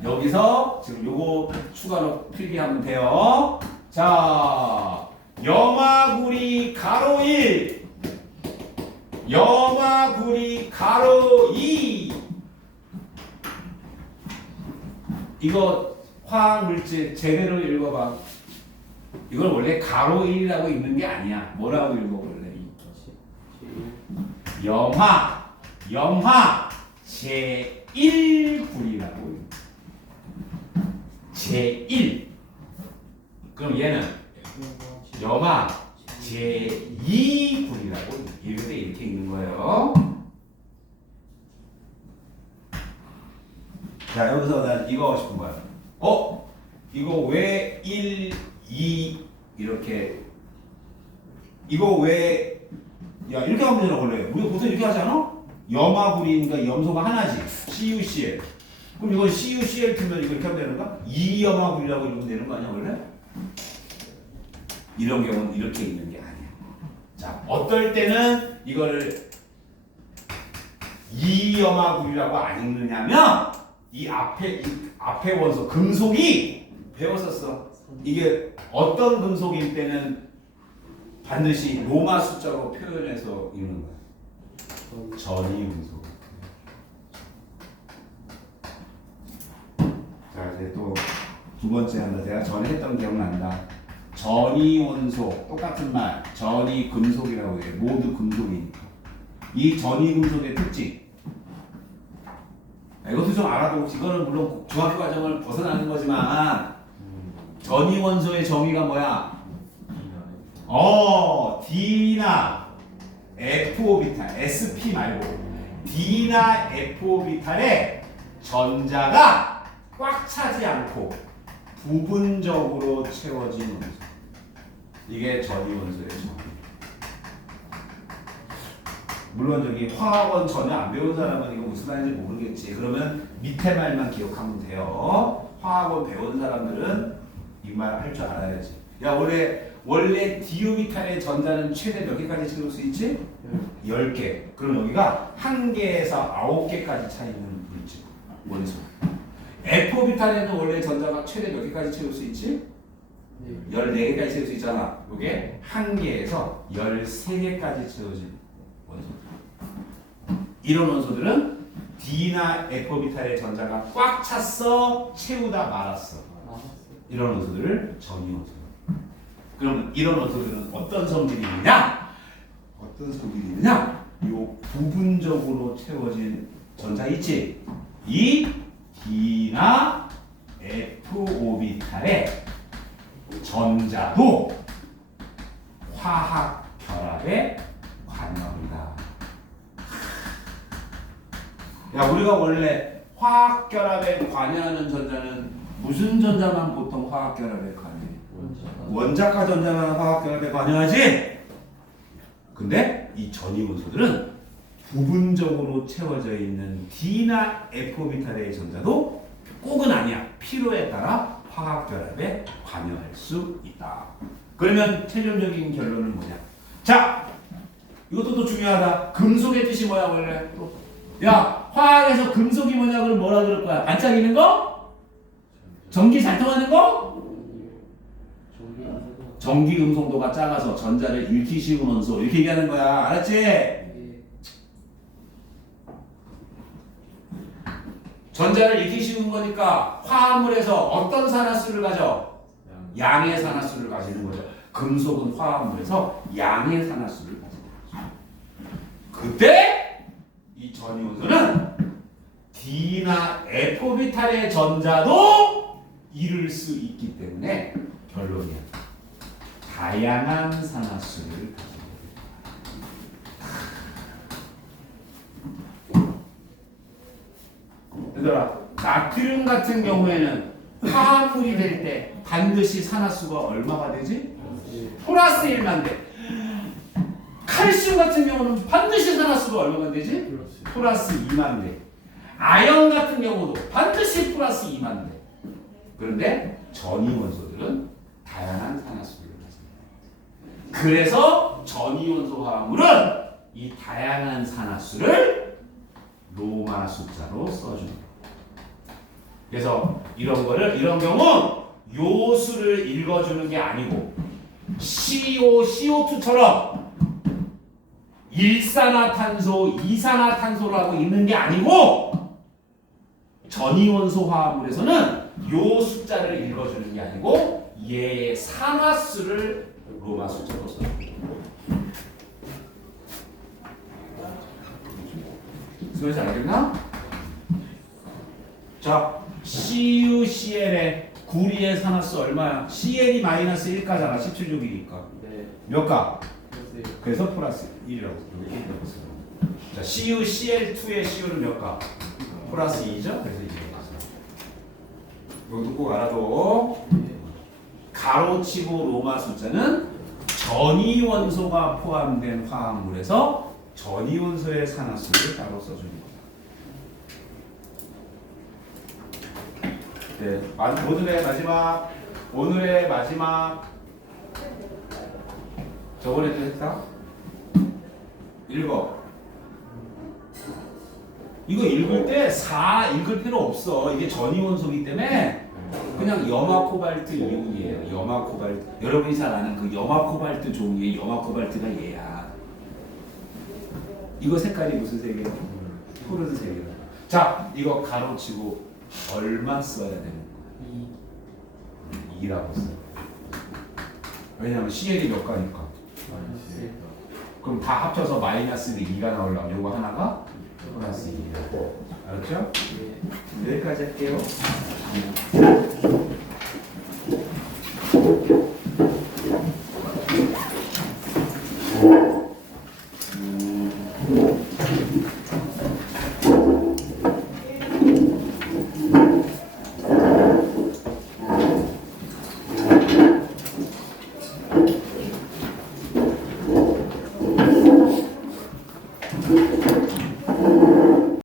여기서 지금 요거 추가로 필기하면 돼요. 자, 염화구리 가로 1, 염화구리 가로 2. 이거 화학물질 제대로 읽어봐. 이걸 원래 가로 1이라고 읽는 게 아니야. 뭐라고 읽어볼래? 염화 제1구리라고. 제1. 그럼 얘는 염화 제2구리라고 이렇게 읽는 거예요. 자, 여기서 난 이거 하고 싶은 거야. 이거 왜 1, 2 이렇게, 이거 왜, 야, 이렇게 하면 되나 원래? 우리가 보통 이렇게 하지 않아? 염화구리니까 염소가 하나지. CuCl. 그럼 이건 CuCl 틀면 이거 이렇게 하면 되는가? 2염화구리라고 읽으면 되는 거 아니야 원래? 이런 경우는 이렇게 읽는 게 아니야. 자, 어떨 때는 이거를 2염화구리라고 안 읽느냐면 이 앞에 원소 금속이 배웠었어. 이게 어떤 금속일 때는 반드시 로마 숫자로 표현해서 읽는 거야. 전이금속. 자, 이제 또 두 번째 한다. 제가 전에 했던 기억난다. 전이원소 똑같은 말. 전이금속이라고 해요. 모두 금속이니까. 이 전이금속의 특징. 이것도 좀 알아두고, 이거는 물론 중학교 과정을 벗어나는 거지만 전이원소의 정의가 뭐야? D나 F오비탈, SP 말고 D나 F오비탈에 전자가 꽉 차지 않고 부분적으로 채워진 원소. 이게 전이원소의 정의. 물론 저기 화학원 전혀 안 배운 사람은 이거 무슨 말인지 모르겠지. 그러면 밑에 말만 기억하면 돼요. 화학원 배운 사람들은 이 말 할 줄 알아야지. 야, 원래 원래 디오비탈의 전자는 최대 몇 개까지 채울 수 있지? 10개. 그럼 여기가 1개에서 9개까지 차 있는 물질 원소. F오비탈에는 원래 전자가 최대 몇 개까지 채울 수 있지? 14개까지 채울 수 있잖아. 이게 1개에서 13개까지 채워진 원소. 이런 원소들은 D나 F오비탈의 전자가 꽉 찼어, 채우다 말았어. 이런 원소들을 전이원소. 그럼 이런 원소들은 어떤 성질이 있느냐? 어떤 성질이 있느냐? 요 부분적으로 채워진 전자 있지? 이 D나 F오비탈의 전자도 화학 결합에 관여합니다. 야, 우리가 원래 화학 결합에 관여하는 전자는 무슨 전자만 보통 화학 결합에 관여해? 원자가 전자만 화학 결합에 관여하지? 근데 이 전이원소들은 부분적으로 채워져 있는 D나 F오비탈의 전자도 꼭은 아니야. 필요에 따라 화학 결합에 관여할 수 있다. 그러면 최종적인 결론은 뭐냐? 자, 이것도 또 중요하다. 금속의 뜻이 뭐야 원래? 야, 화학에서 금속이 뭐냐 그럼 뭐라 그럴 거야? 반짝이는 거? 전기 잘 통하는 거? 전기 음성도가 작아서 전자를 잃기 쉬운 원소 이렇게 얘기하는 거야. 알았지? 전자를 잃기 쉬운 거니까 화합물에서 어떤 산화수를 가져? 양의 산화수를 가지는 거죠. 금속은 화합물에서 양의 산화수를 가지는 거죠. 그때 이 전이원소는 D나 F오비탈의 전자도 잃을 수 있기 때문에 결론이야. 다양한 산화수를 가지고 있다. 얘들아, 나트륨 같은 경우에는 화합물이 될 때 반드시 산화수가 얼마가 되지? 플러스 1만 돼. 칼슘 같은 경우는 반드시 산화수가 얼마가 되지? 플러스 2만 돼. 아연 같은 경우도 반드시 플러스 2만 돼. 그런데 전이원소들은 다양한 산화수를 가집니다. 그래서 전이원소 화합물은 이 다양한 산화수를 로마 숫자로 써줍니다. 그래서 이런 경우 요 수를 읽어주는 게 아니고 CO, CO2처럼 일산화탄소, 이산화탄소라고 있는 게 아니고 전이원소 화합물에서는 요 숫자를 읽어주는 게 아니고 얘의 산화수를 로마 숫자로 써줍니다. 무슨 알겠나? 자, CuCl의 구리의 산화수 얼마야? Cl이 마이너스 1가잖아. 17족이니까. 네. 몇 가? 글쎄요. 그래서 플러스 1이라고 이렇게 써요. 자, CuCl2의 Cu는 몇 가? 플러스 2죠? 그래서 이게 이것도 꼭 알아둬. 가로치고 로마 숫자는 전이원소가 포함된 화합물에서 전이원소의 산화수를 따로 써줍니다. 네, 오늘의 마지막 저번에 또 했다? 읽어. 이거 읽을 때 4 읽을 필요 없어. 이게 전이원소이기 때문에 그냥 염화코발트 이온이에요. 염화코발트. 여러분이 잘 아는 그 염화코발트 종이의 염화코발트가 얘야. 이거 색깔이 무슨 색이에요? 푸른색이에요. 자, 이거 가로치고 얼마 써야 되는 거야? 2라고 써. 왜냐면 CL이 몇 가니까. 그럼 다 합쳐서 마이너스 2가 나오려면 이거 하나가 플러스 2야. 알았죠? 네. 여기까지 할게요.